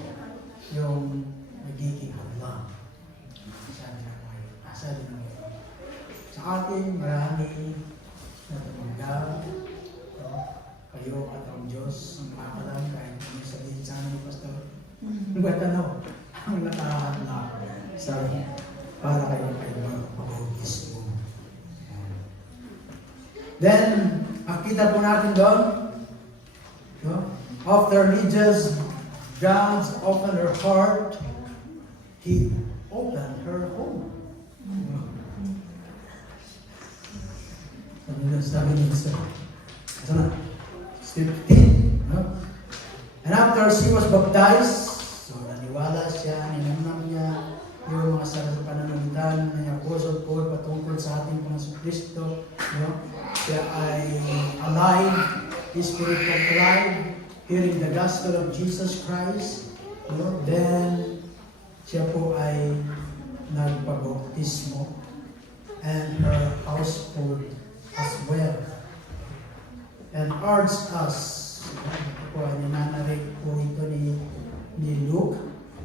yung nagiging hadlang? Sabi ng sa atin, marami na tumanggap, kayo at ang Diyos, ang makalang kahit ano sabihin sana ni Pastor. Ba't ano? Ang nakahadlang. Sabi, para kayo magpabautismo. Then, makita po natin doon, no? After Lydia's God opened her heart, He opened her home. Sabi niya sa ito na, 15. No? And after she was baptized, so naniwala siya, ninamnam niya yung mga sa pananalitan ng Apostle Paul patungkol sa ating Panginoon Kristo. No? Siya ay alive, spiritual alive, hearing the gospel of Jesus Christ. No? Then, siya po ay nagpabautismo and her household as well. And urged us, ito po ay ninanarik po ito ni Luke,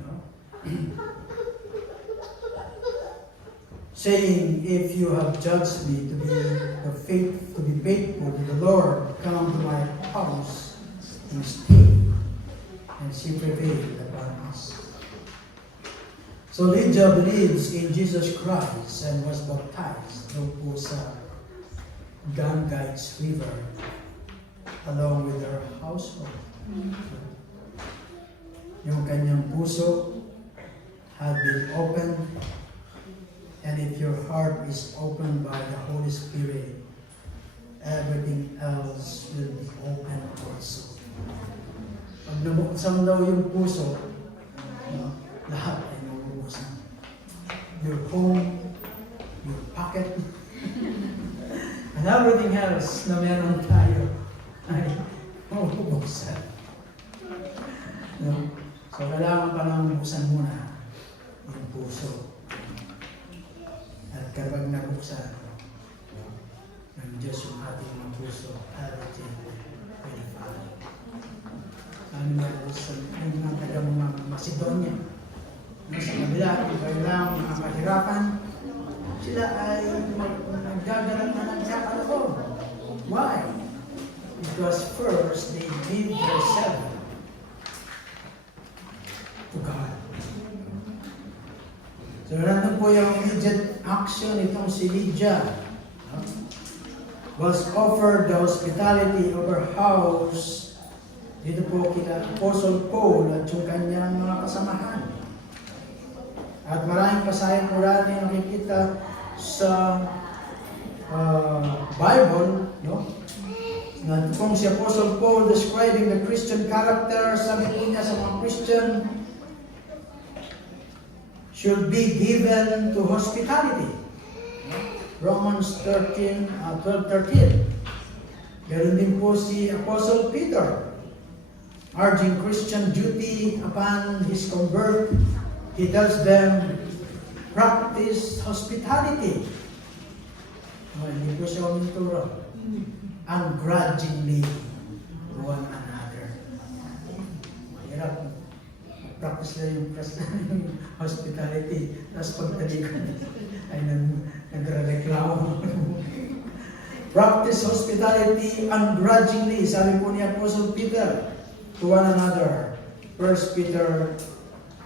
no? Saying, if you have judged me to be faithful to the Lord, come to my house and stay. And she prevailed upon us. So Lydia believes in Jesus Christ and was baptized doon po sa Gangites River along with her household. Yung kanyang puso had been opened, and if your heart is opened by the Holy Spirit, everything else will be open also. Pag nabuksan daw yung puso, lahat ay nabubuksan. Your home, your pocket, and everything else na meron tayo ay mabubuksan. No? So, kailangan pa lang buksan muna yung puso. At kapag nabuksan ng Diyos yung ating mga puso, everything will follow. Ano nga po sa mga taga mga Macedonia, sa kabila, kailangan mga kahirapan, sila ay naggagalak na nagkakalaon. Why? Because first, they give themselves to God. So, nandun po yung immediate action itong si Lydia. Was offered the hospitality of her house dito po kina Apostle Paul at yung kanyang mga kasamahan. At maraming pasahe po natin nakikita sa Bible, no? Na kung si Apostle Paul describing the Christian character, sabi po niya sa mga Christian, should be given to hospitality. Romans 12:13. Ganoon din po si Apostle Peter, urging Christian duty upon his convert. He tells them, practice hospitality. Hindi po siya uminturo. Ungrudgingly to one another. Hirap. Practice lang yung hospitality. Tapos pagtalikod ay nagre-reklamo. Practice hospitality ungrudgingly. Sabi po ni Apostle Peter to one another. 1 Peter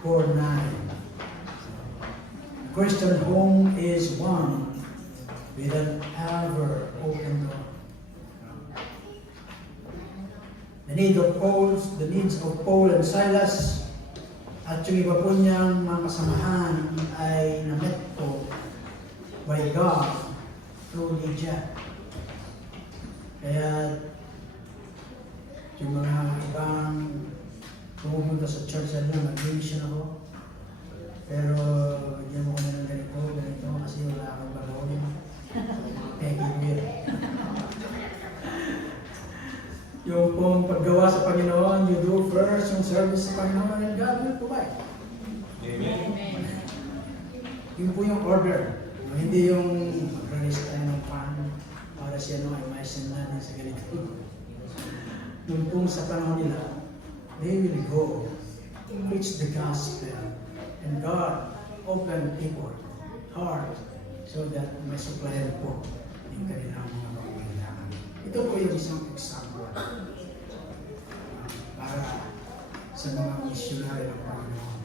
4:9. Christian home is one with an ever open door. The needs of Paul and Silas at yung iba po niyang mga kasamahan ay na-met po by God through Lydia. Kaya yung mga ibang pumunta sa church na mag-mission ako. Pero bigyan mo ko na ng ganito, kasi wala akong bagawin. Thank you. Yung pong paggawa sa Panginoon, you do first yung service sa Panginoon and God will provide. Amen. Yun po yung order. Hindi yung mag-release tayo ng pan para siya ay may natin sa ganito. Yung pong sa panahon nila, they will go, preach the gospel, and God open people heart so that may supplier po yung kanilang mga pangangailangan. Ito po yung isang example para sa mga missionary ng Panginoon.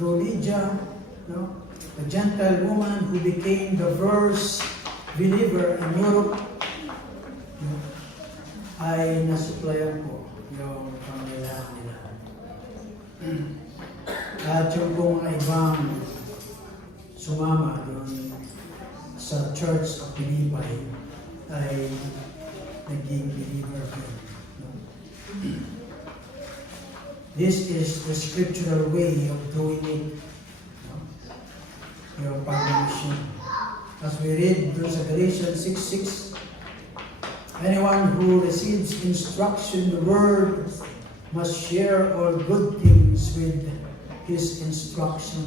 Through Lydia, a Gentile woman who became the first believer in Europe, ay nasupplyan po yung pangailangan nila. At yung pong mga ibang sumama doon sa Church of Philippi ay naging believer din. This is the scriptural way of doing it. Yung pag-mission. As we read through Galatians 6:6, anyone who receives instruction in the word must share all good things with his instruction.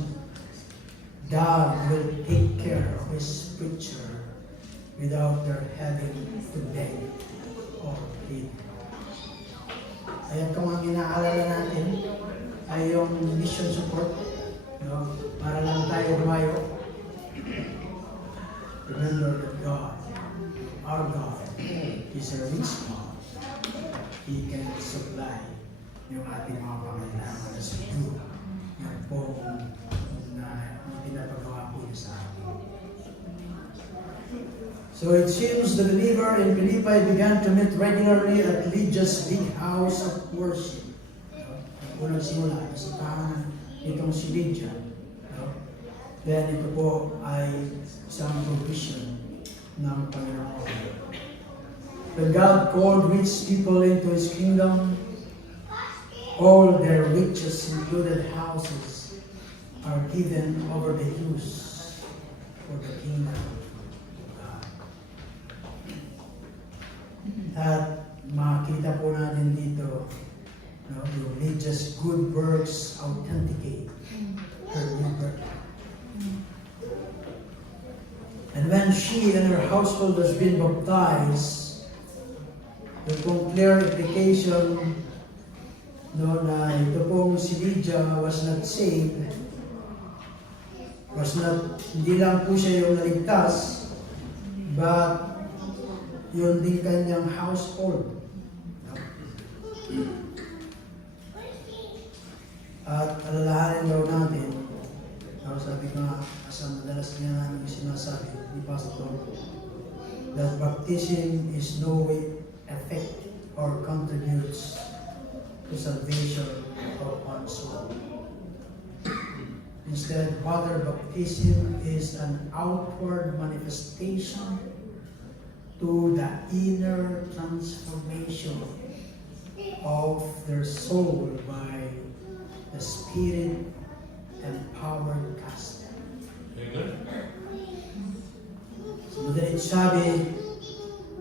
God will take care of his preacher without their having to beg or plead. Kaya kung ang inaalala natin ay yung mission support, para lang tayo lumayo. Remember that God, our God, is a rich God. He can supply yung ating mga pangailangan as we do Yan po na pinapagawa po niya sa akin. So it seems the believer in Philippi began to meet regularly at Lydia's big house of worship. Unang simula, nasitahan itong si Lydia. Then ito po ay isang provision ng Panginoon. When God called rich people into His kingdom, all their riches, included houses, are given over the use for the kingdom of God. At makita po natin dito, yung Lydia's good works authenticate her new birth. And when she and her household has been baptized, the clear implication na ito pong si Lydia was not saved, hindi lang po siya yung naligtas, but yun din kanyang household. At alalahanin daw natin, sabi ko nga, asa madalas niya namin sinasabi ni Pastor, that baptism is no way affect or contributes to salvation of one's soul. Instead, water baptism is an outward manifestation to the inner transformation of their soul by the Spirit empowered custom. Amen. So, madalit sabi,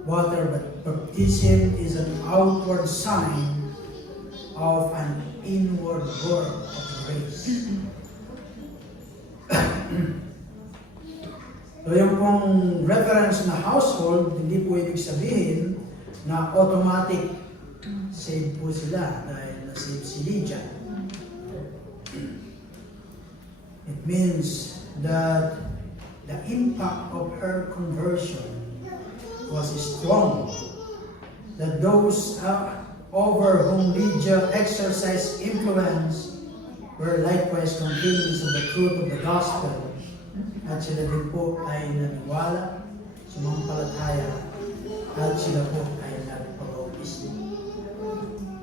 water baptism is an outward sign of an inward work of grace. So yung pong reference na household, hindi po ibig sabihin na automatic save po sila dahil na-save si Lydia. It means that the impact of her conversion was strong, that those over whom Lydia exercised influence were likewise convinced of the truth of the gospel, at sila din po ay naniwala, sumampalataya, at sila po ay nagpabautismo.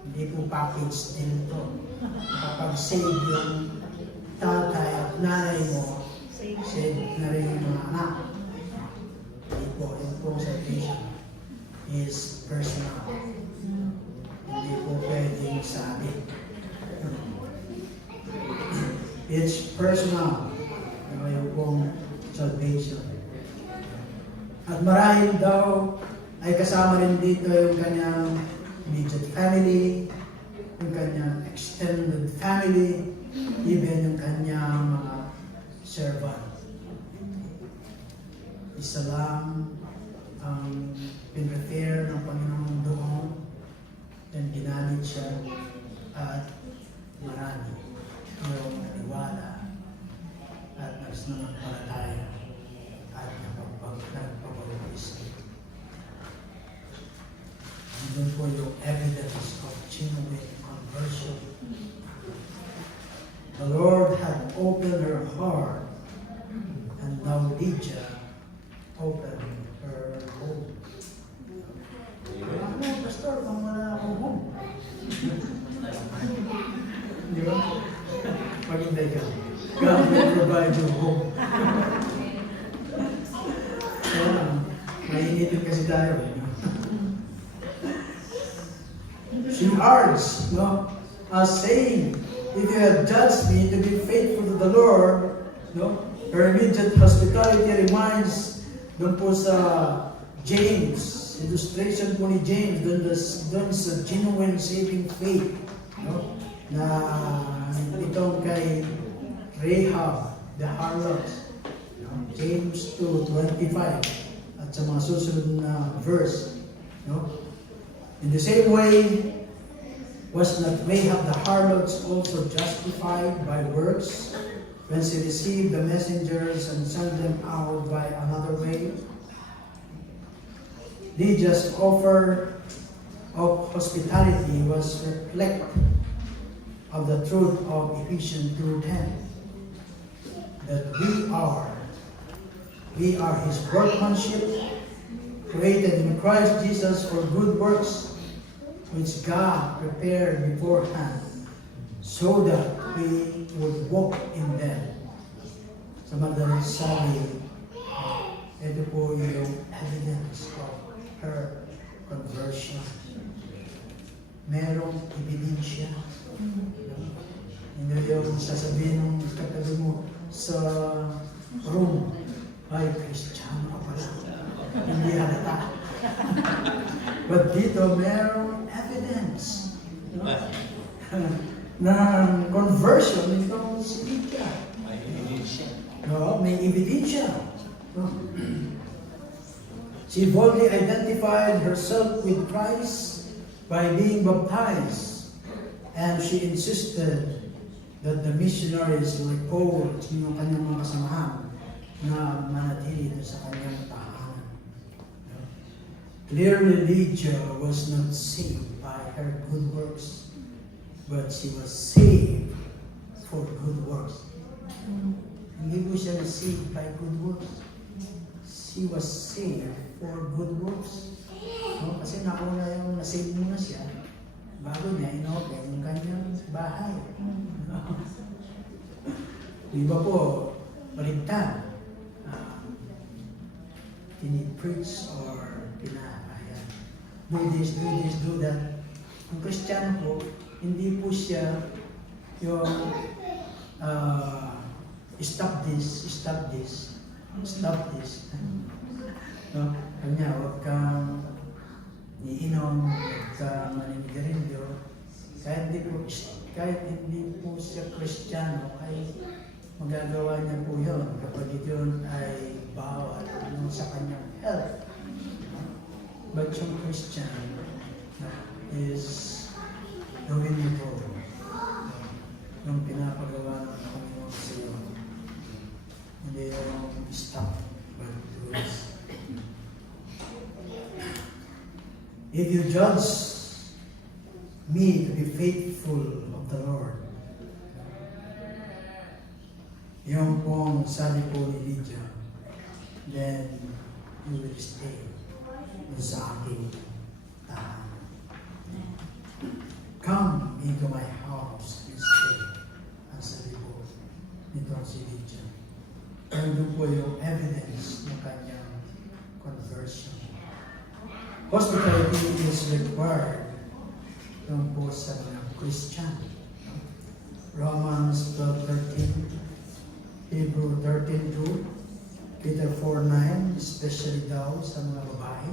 Hindi po package din ito. Kapag save yung tatay at nanay mo, save na rin yung mga anak. Hindi po, yung pong salvation is personal. Hindi po pwedeng sabi. It's personal. Yung pong salvation. At marahil daw ay kasama rin dito yung kanyang immediate family, yung kanyang extended family, even yung kanyang mga servant. Isa lang ang pinrepare ng Panginoon doon, then ginamit siya at marami yung naniwala at nagsananampalataya at nagpapabautismo. Doon po yung evidence of genuine conversion. The Lord had opened her heart, and now Lydia opened her home. Ako, Pastor, kung wala akong home. Di ba? Maghintay ka. God will provide your home. Mainitin kasi tayo. She urged, saying, if you have judged me to be faithful to the Lord, her immediate hospitality reminds doon po sa James, illustration po ni James, doon sa genuine saving faith, na itong kay Rahab, the harlot, James 2:25, at sa mga susunod na verse. In the same way, was not Rahab the harlot also justified by works when she received the messengers and sent them out by another way? Lydia's offer of hospitality was reflective of the truth of Ephesians 2:10, that we are His workmanship, created in Christ Jesus for good works, which God prepared beforehand, so that we would walk in them. Sa madaling sabi, ito po yung evidence of her conversion. Merong ebidensya. Hindi yung sasabihin ng katabi mo sa room, ay, Kristiyano ka pala. Hindi halata. But dito, merong evidence. ng conversion itong si Lydia. May ebidensya. No, may ebidensya. No. She boldly identified herself with Christ by being baptized, and she insisted that the missionaries like Paul at yung kanyang mga kasamahan na manatili sa kanyang tahanan. No. Clearly, Lydia was not saved by her good works, but she was saved for good works. Hindi po siya na-saved by good works. She was saved for good works. No? Kasi nauna yung na-save muna siya bago niya inopen yung kanyang bahay. No? Iba po, baligtad. Pini-preach or pinahaya. Do this, do that. Ang Kristiyano po, hindi po siya yung stop this. No? Kanya, huwag kang iinom, huwag kang maninigarilyo. Kahit hindi po siya Kristiyano, ay magagawa niya po yun kapag yun ay bawal sa kanyang health. But yung Christian is gawin mo po yung pinapagawa ng Panginoon sa iyo. Hindi yung stop, but do this. If you judge me to be faithful of the Lord, yung pong sabi po ni Lydia, then you will stay sa aking tahanan. Come into my house and stay. Ang sabi po nitong si Lydia. Ito po yung evidence ng kanyang conversion. Hospitality is required ng po sa mga Christian. Romans 12:13, Hebrew 13:2, Peter 4:9, especially daw sa mga babae.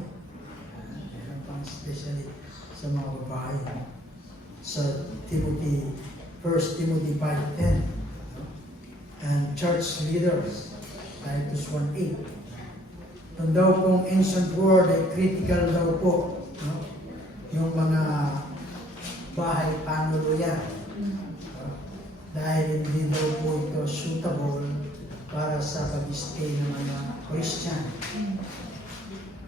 Meron pang especially sa mga babae. Sa Timothy, 1 Timothy 5:10, and church leaders, Titus 1:8. Ang daw pong ancient word ay critical daw po, no? Yung mga bahay panuluyan. Dahil hindi daw po ito suitable para sa pag-stay ng mga Christian.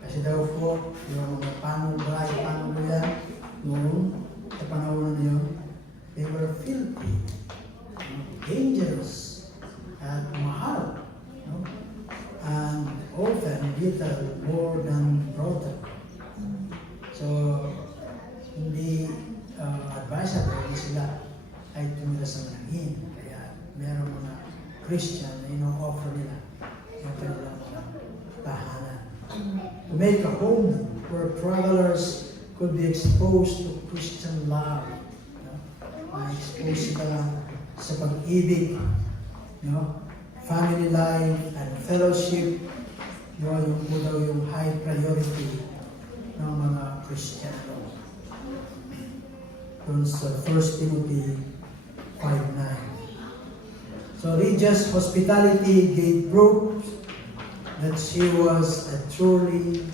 Kasi daw po, yung mga bahay panuluyan, noon, sa panahon na yun, they were filthy, dangerous, at mahal. No? And often little more than brutal. So, hindi advisable na sila ay tumira sa langin. Kaya meron mga Christian na ino-offer nila yung kanilang mga tahanan. To make a home where travelers could be exposed to Christian love. Ma-expose sila sa pag-ibig, family life and fellowship, yung po daw yung high priority ng mga Kristiyano. Doon sa 1 Timothy 5:9. So Lydia's hospitality gave proof that she was a truly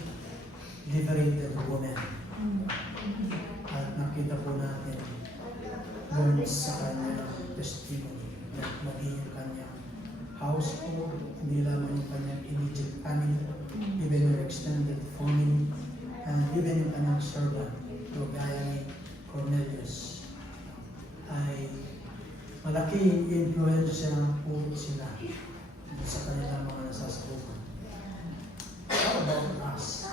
liberated woman. At nakita po natin doon sa kanyang testimony na maging yung kanyang household, hindi lamang yung kanyang immediate family, even your extended family, and even yung kanyang servant, so gaya ni Cornelius. ay malaking influensya po sila sa kanilang mga nasasakupan. How about us?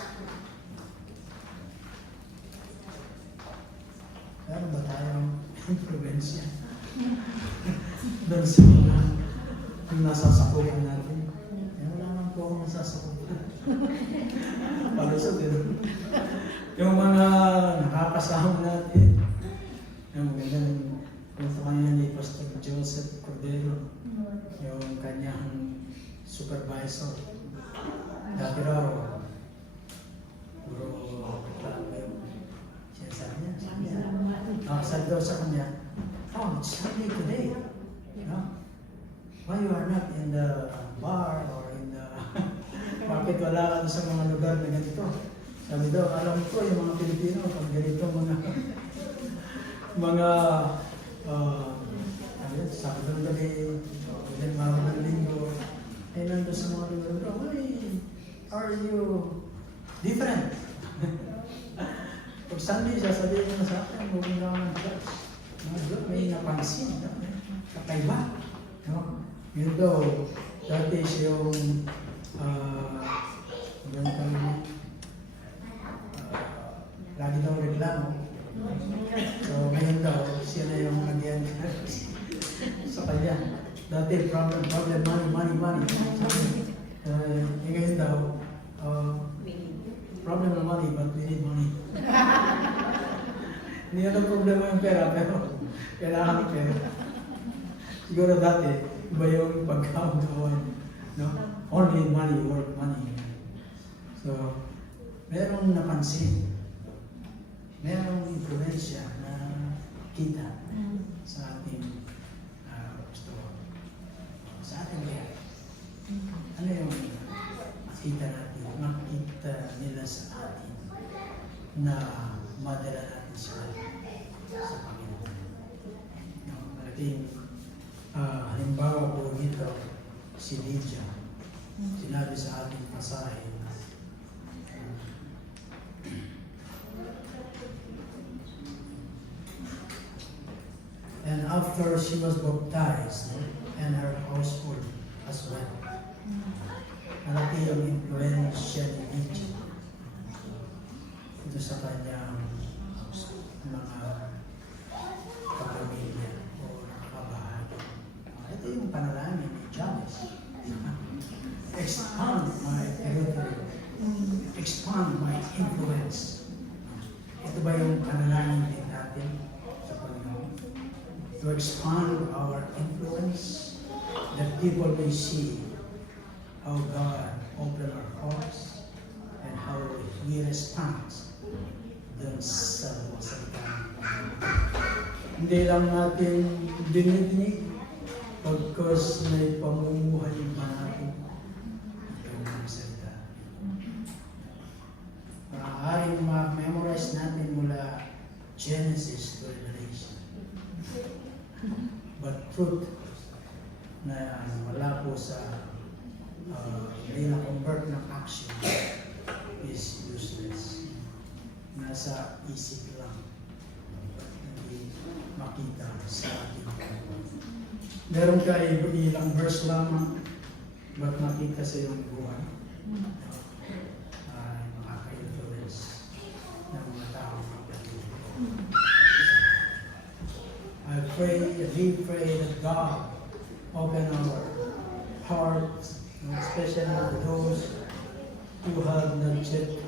Meron ba tayong influensya doon sa mga nasasakupan natin? Wala naman po akong nasasakupan. Palusog din. Yung mga nakakasama natin, yung ganyan, yung kanya ni Pastor Joseph Cordero, yung kanyang supervisor. Dati raw, puro reklamo yung sinasabi niya. Sabi daw sa kanya, oh, it's Sunday today. You know? Why you are not in the bar or in the... Bakit wala ka sa mga lugar na ganito? Sabi daw, alam ko yung mga Pilipino, pag ganito mga sabi daw gabi, ilan mga ng linggo, ay nandun sa mga lugar, why are you different? Pag Sunday, sasabihin mo na sa akin, huwag mo naman ng church. May napansin, kakaiba. No? Yun daw, dati siya yung lagi daw reklamo. So ngayon daw, siya na yung nagyan sa kanya. Dati problem, money. Ngayon daw, problem na money, but we need money. Hindi na problema yung pera, pero kailangan ng pera. Siguro dati, iba yung pagkakawan. No? Only money, work money. So, merong napansin, merong influensya na kita sa ating gusto. Sa ating lahat. Ano yung makita natin? Makita nila sa atin na madala natin sila sa Panginoon. Malaking halimbawa po dito, si Lydia. Sinabi sa ating pasahe na and after she was baptized, and her household as well. Malaki yung influensya ni Lydia ito sa kanyang mga kapamilya o nakabahagi. Ito yung panalangin ni Jabez. Expand my territory. Expand my influence. Ito ba yung panalangin din natin sa Panginoon? To expand our influence, that people may see how God opened our hearts and how He responds dun sa mga salita. Hindi lang natin dinidinig pagkas may pamumuhay pa natin yung mga salita. Maaaring ma-memorize natin mula Genesis to Revelation. But truth na wala po sa hindi na-convert ng action is useless. Nasa isip lang. Hindi makita sa ating meron ka ilang verse lamang ba't makita sa iyong buhay? Ay makaka-influence ng mga tao. We pray that God open our hearts, especially those who have not yet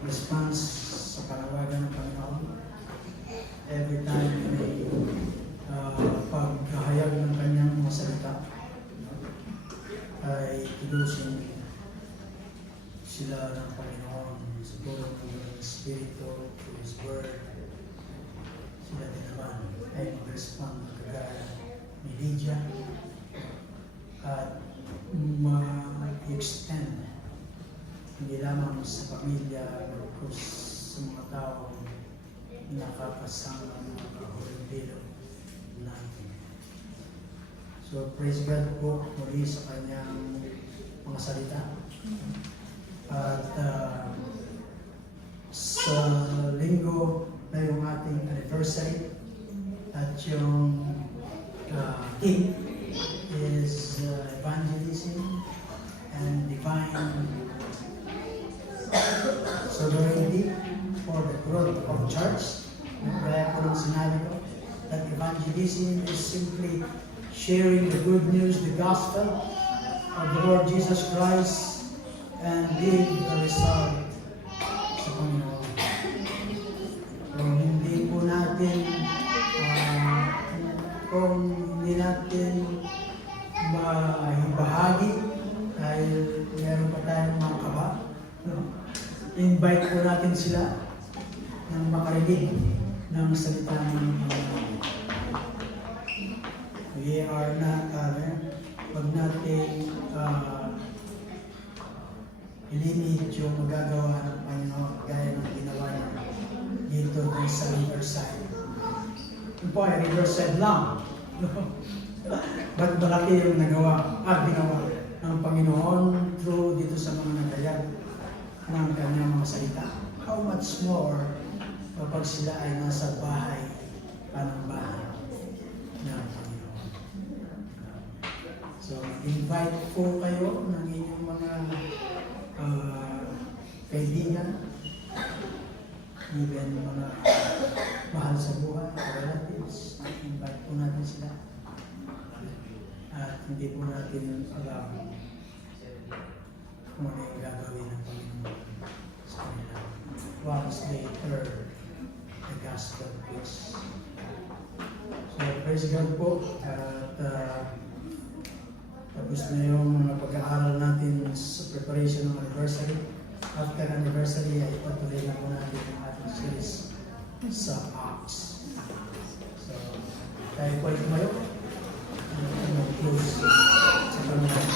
response sa panawagan ng Panginoon. Every time may pagkahayag ng kanyang mga salita ay ilusin sila ng Panginoon siguro ng Espiritu, through His Word. Sila din naman ay mag-respond kagaya ni Lydia at ma-extend hindi lamang sa pamilya o sa mga tao nakakasama ng mga kahulog natin. So praise God po muli sa kanyang mga salita. At sa linggo na yung ating anniversary, At yung theme is evangelism and divine sovereignty for the growth of church. Kaya po nung sinabi ko that evangelism is simply sharing the good news, the gospel of the Lord Jesus Christ, and being the result sa Panginoon. Kung hindi po natin, kung hindi natin maibahagi dahil meron pa tayong mga kaba, invite po natin sila ng makarinig ng salita ng Panginoon. We are not, wag natin ilimit yung magagawa ng Panginoon gaya ng ginawa niya dito sa Riverside. Yun po ay Riverside lang. Ba't malaki yung ginawa ng Panginoon through dito sa mga nagayag ng kanyang mga salita. How much more kapag sila ay nasa bahay, panambahan ng Panginoon. So, invite po kayo ng inyong mga kaibigan, even mga mahal sa buhay, relatives. Invite po natin sila. At hindi po natin alam kung ano yung gagawin ng Panginoon sa kanila. Once they heard the gospel preached. So, praise God po. At tapos na yung mga pag-aaral natin sa preparation ng anniversary. After anniversary, ay ipatuloy na po natin ang ating series sa Acts. So, tayo po ay tumayo. Mag-close sa Panginoon.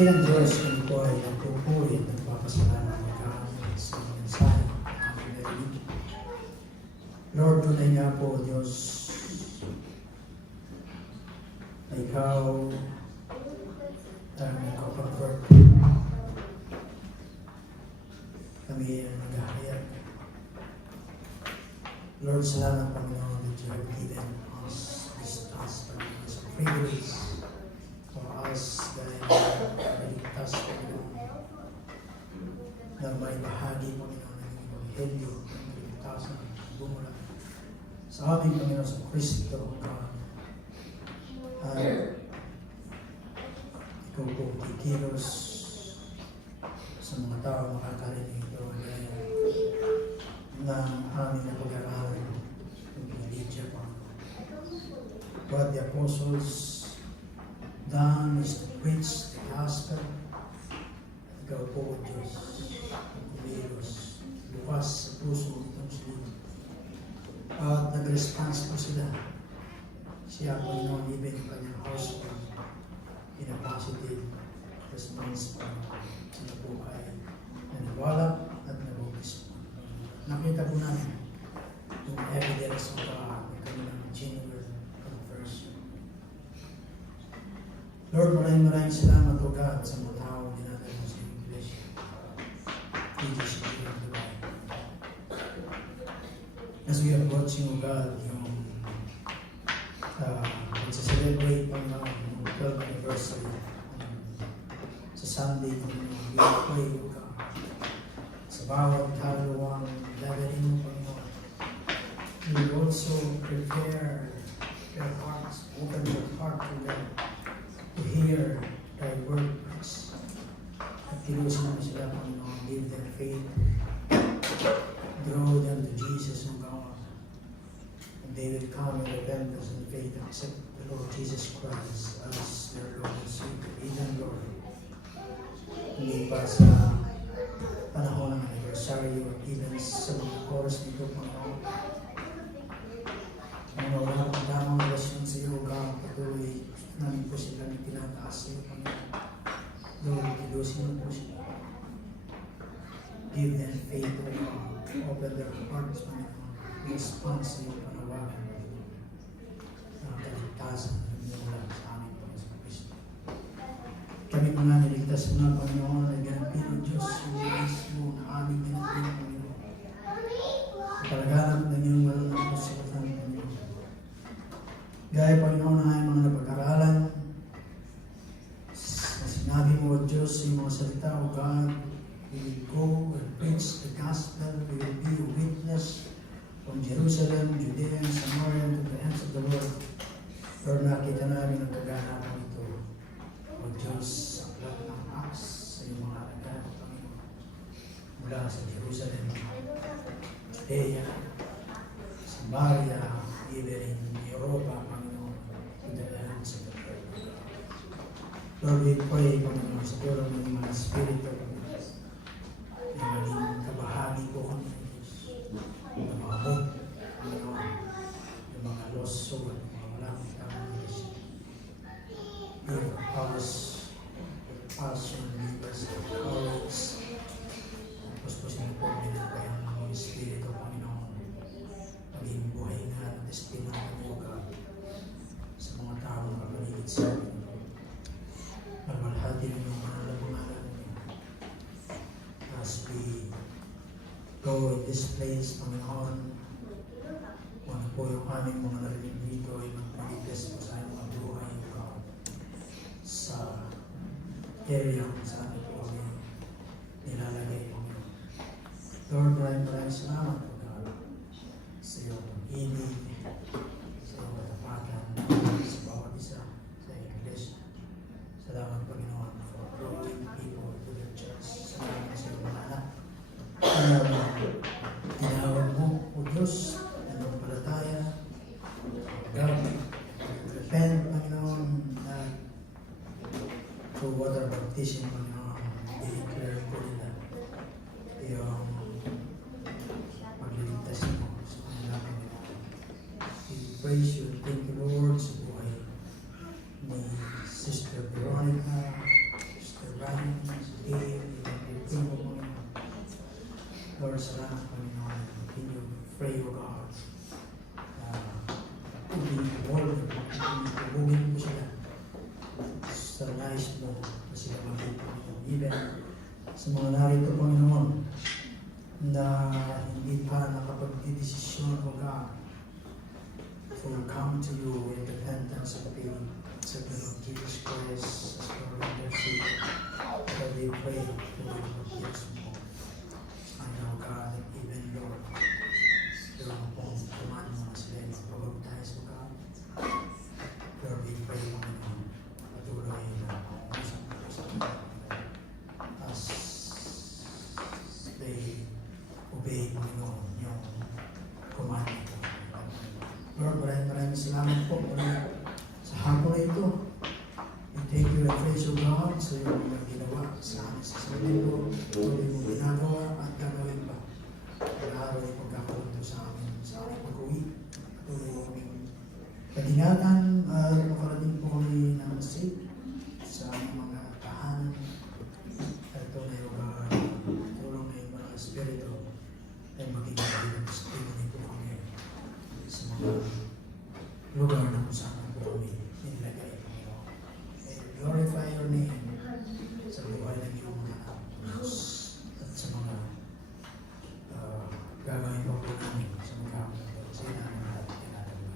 Ilang Diyos kung po ay nagpupuri at nagpapasalamat ng sa mensahe ng aming narinig. Lord, tunay nga po, Diyos, na Ikaw ang nagko-convert. Kami ang naghahayag. Lord, salamat Panginoon that you have given us this task, this privilege for us dahil naligtas Panginoon na may bahagi Panginoon ng Ebanghelyo ng kaligtasan ng bumulat sa aming Panginoon sa Kristo God. At ikaw po kikilos sa mga tao makakarinig ito na aming napag-aralan ng Lydia pa. What the apostles done is to preach the gospel. At ikaw po, Diyos, ang kumilos, bukas sa puso itong sila. At nag-response po sila. Siya po yung even yung kanyang household in a positive response po. Sila po ay naniwala at nabugis po. Nakita po namin yung evidence of kanilang genuine conversion. Lord, maraming salamat o God sa mga tao dinadala mo sa Iglesia. Jesus, we are divine. As we are watching o God yung magsa-celebrate yung 12th anniversary sa Sunday we pray o God sa bawat kaluluwang gathering mo Panginoon. We also prepare their hearts, open their heart to them to hear thy words. At kilusin mo sila, Panginoon, give them faith, draw them to Jesus, O God. And they will come in repentance and faith, accept the Lord Jesus Christ as their Lord and Savior. Even Lord, hindi pa sa panahon ng anniversary or even sa mga oras nito, Panginoon. Ang wala akong tamang relasyon sa iyo, God, patuloy namin po silang itinataas sa iyo, Panginoon. Lord, kilusin mo po sila. Give them faith, O God. Open their hearts, Panginoon. Respond sa iyong panawagan. Ang kaligtasan ng mula sa aming Panginoon Kristo. Kami po nga niligtas mo na, Panginoon, ay ganapin o Diyos, yung mismo na aming ganapin, Panginoon. Palaganap ng iyong walang ng kasulatan, Panginoon. Gaya, Panginoon, na ay mga napag-aralan, na sinabi mo, O Diyos, yung mga salita, O God, we will go and preach the gospel, we will be a witness from Jerusalem, Judea, and Samaria, to the ends of the world. Lord, nakita namin ang kaganapan ito. O Diyos, ang lahat ng acts sa iyong mga kaganapan, Panginoon. Mula sa Jerusalem, Judea, Samaria, even in Europa, Panginoon, to the ends of the world. Lord, we pray, Panginoon, sa tulong ng mga Espiritu, na maging kabahagi po kami, Diyos. Yung mga hope, Panginoon, yung mga lost soul, yung mga walang tao, Diyos. Give us the passion, give us the courage. Tapos po sinupogin ang kayang mga Espiritu, Panginoon. Maging buhay nga ng testimony mo, God, sa mga taong kapaligid sa amin. Malmalhati ng mga panalamangalan niyo. As we go in this place, Panginoon, kung ano po yung aming mga narinig dito ay magpalites po sa mga buhay, God, sa area kung saan po kami nilalagay, Panginoon. Lord, maraming salamat po, God, sa iyong pag-ibig, sa iyong katapatan, sa bawat isa, sa Iglesia. Salamat, Panginoon, for drawing people to the church. Salamat sa iyong mga anak. Tinawag mo, O Diyos, na palataya, God, repent, Panginoon, na through water baptism, Panginoon, i-declare po nila yung pagliligtas mo sa kanila, Panginoon. We praise you, thank you, Lord, sa buhay ni Sister Veronica, Sister Ryan, si Dave, everything mo, Panginoon. Lord, salamat, Panginoon. Continue to pray, O God. Continue to hold them. Continue to moving mo sila. Sa nais mo na sila maging, Panginoon. Even sa mga narito, Panginoon, na hindi pa nakapagdidesisyon, O God, to come to you in repentance and faith. Sa Lord Jesus Christ, as Lord and their Savior, that they pray to the Lord Jesus mo. I know, God, that even Lord, yung pong command mo na sila magpabaptize mo, God. Lord, we pray, Panginoon, patuloy na pangusap mo sa kanila as they obey, Panginoon, yung command mo. Lord, maraming salamat po mula sa hapon na ito. We thank you and praise you, God, sa iyong mga ginawa sa amin sa sarili ko. Tuloy mong ginagawa at gagawin pa. Pag-araw ay pagkakaroon sa amin, sa aming pag-uwi. Tuloy mong pag-ingatan at makarating po kami ng safe sa aming mga tahanan. At ito na yung tulong na yung mga Espiritu ay maging testimony po kami sa mga lugar na kung saan po kami nilagay, Panginoon. And glorify your name sa buhay ng iyong mga Diyos at sa mga gagawin po po namin sa mga sa inamin at tinatawag.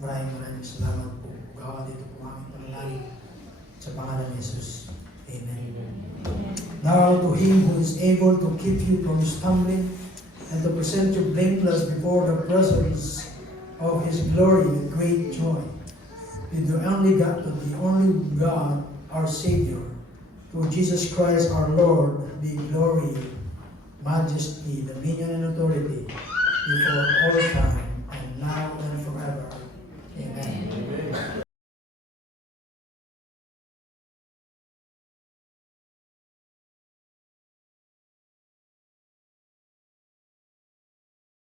Maraming salamat po. God, dito po aming panalangin sa pangalan ni Jesus. Amen. Now to Him who is able to keep you from stumbling and to present you blameless before the presence of His glory with great joy. To the only God, our Savior, through Jesus Christ our Lord, be glory, majesty, dominion, and authority before all time, and now and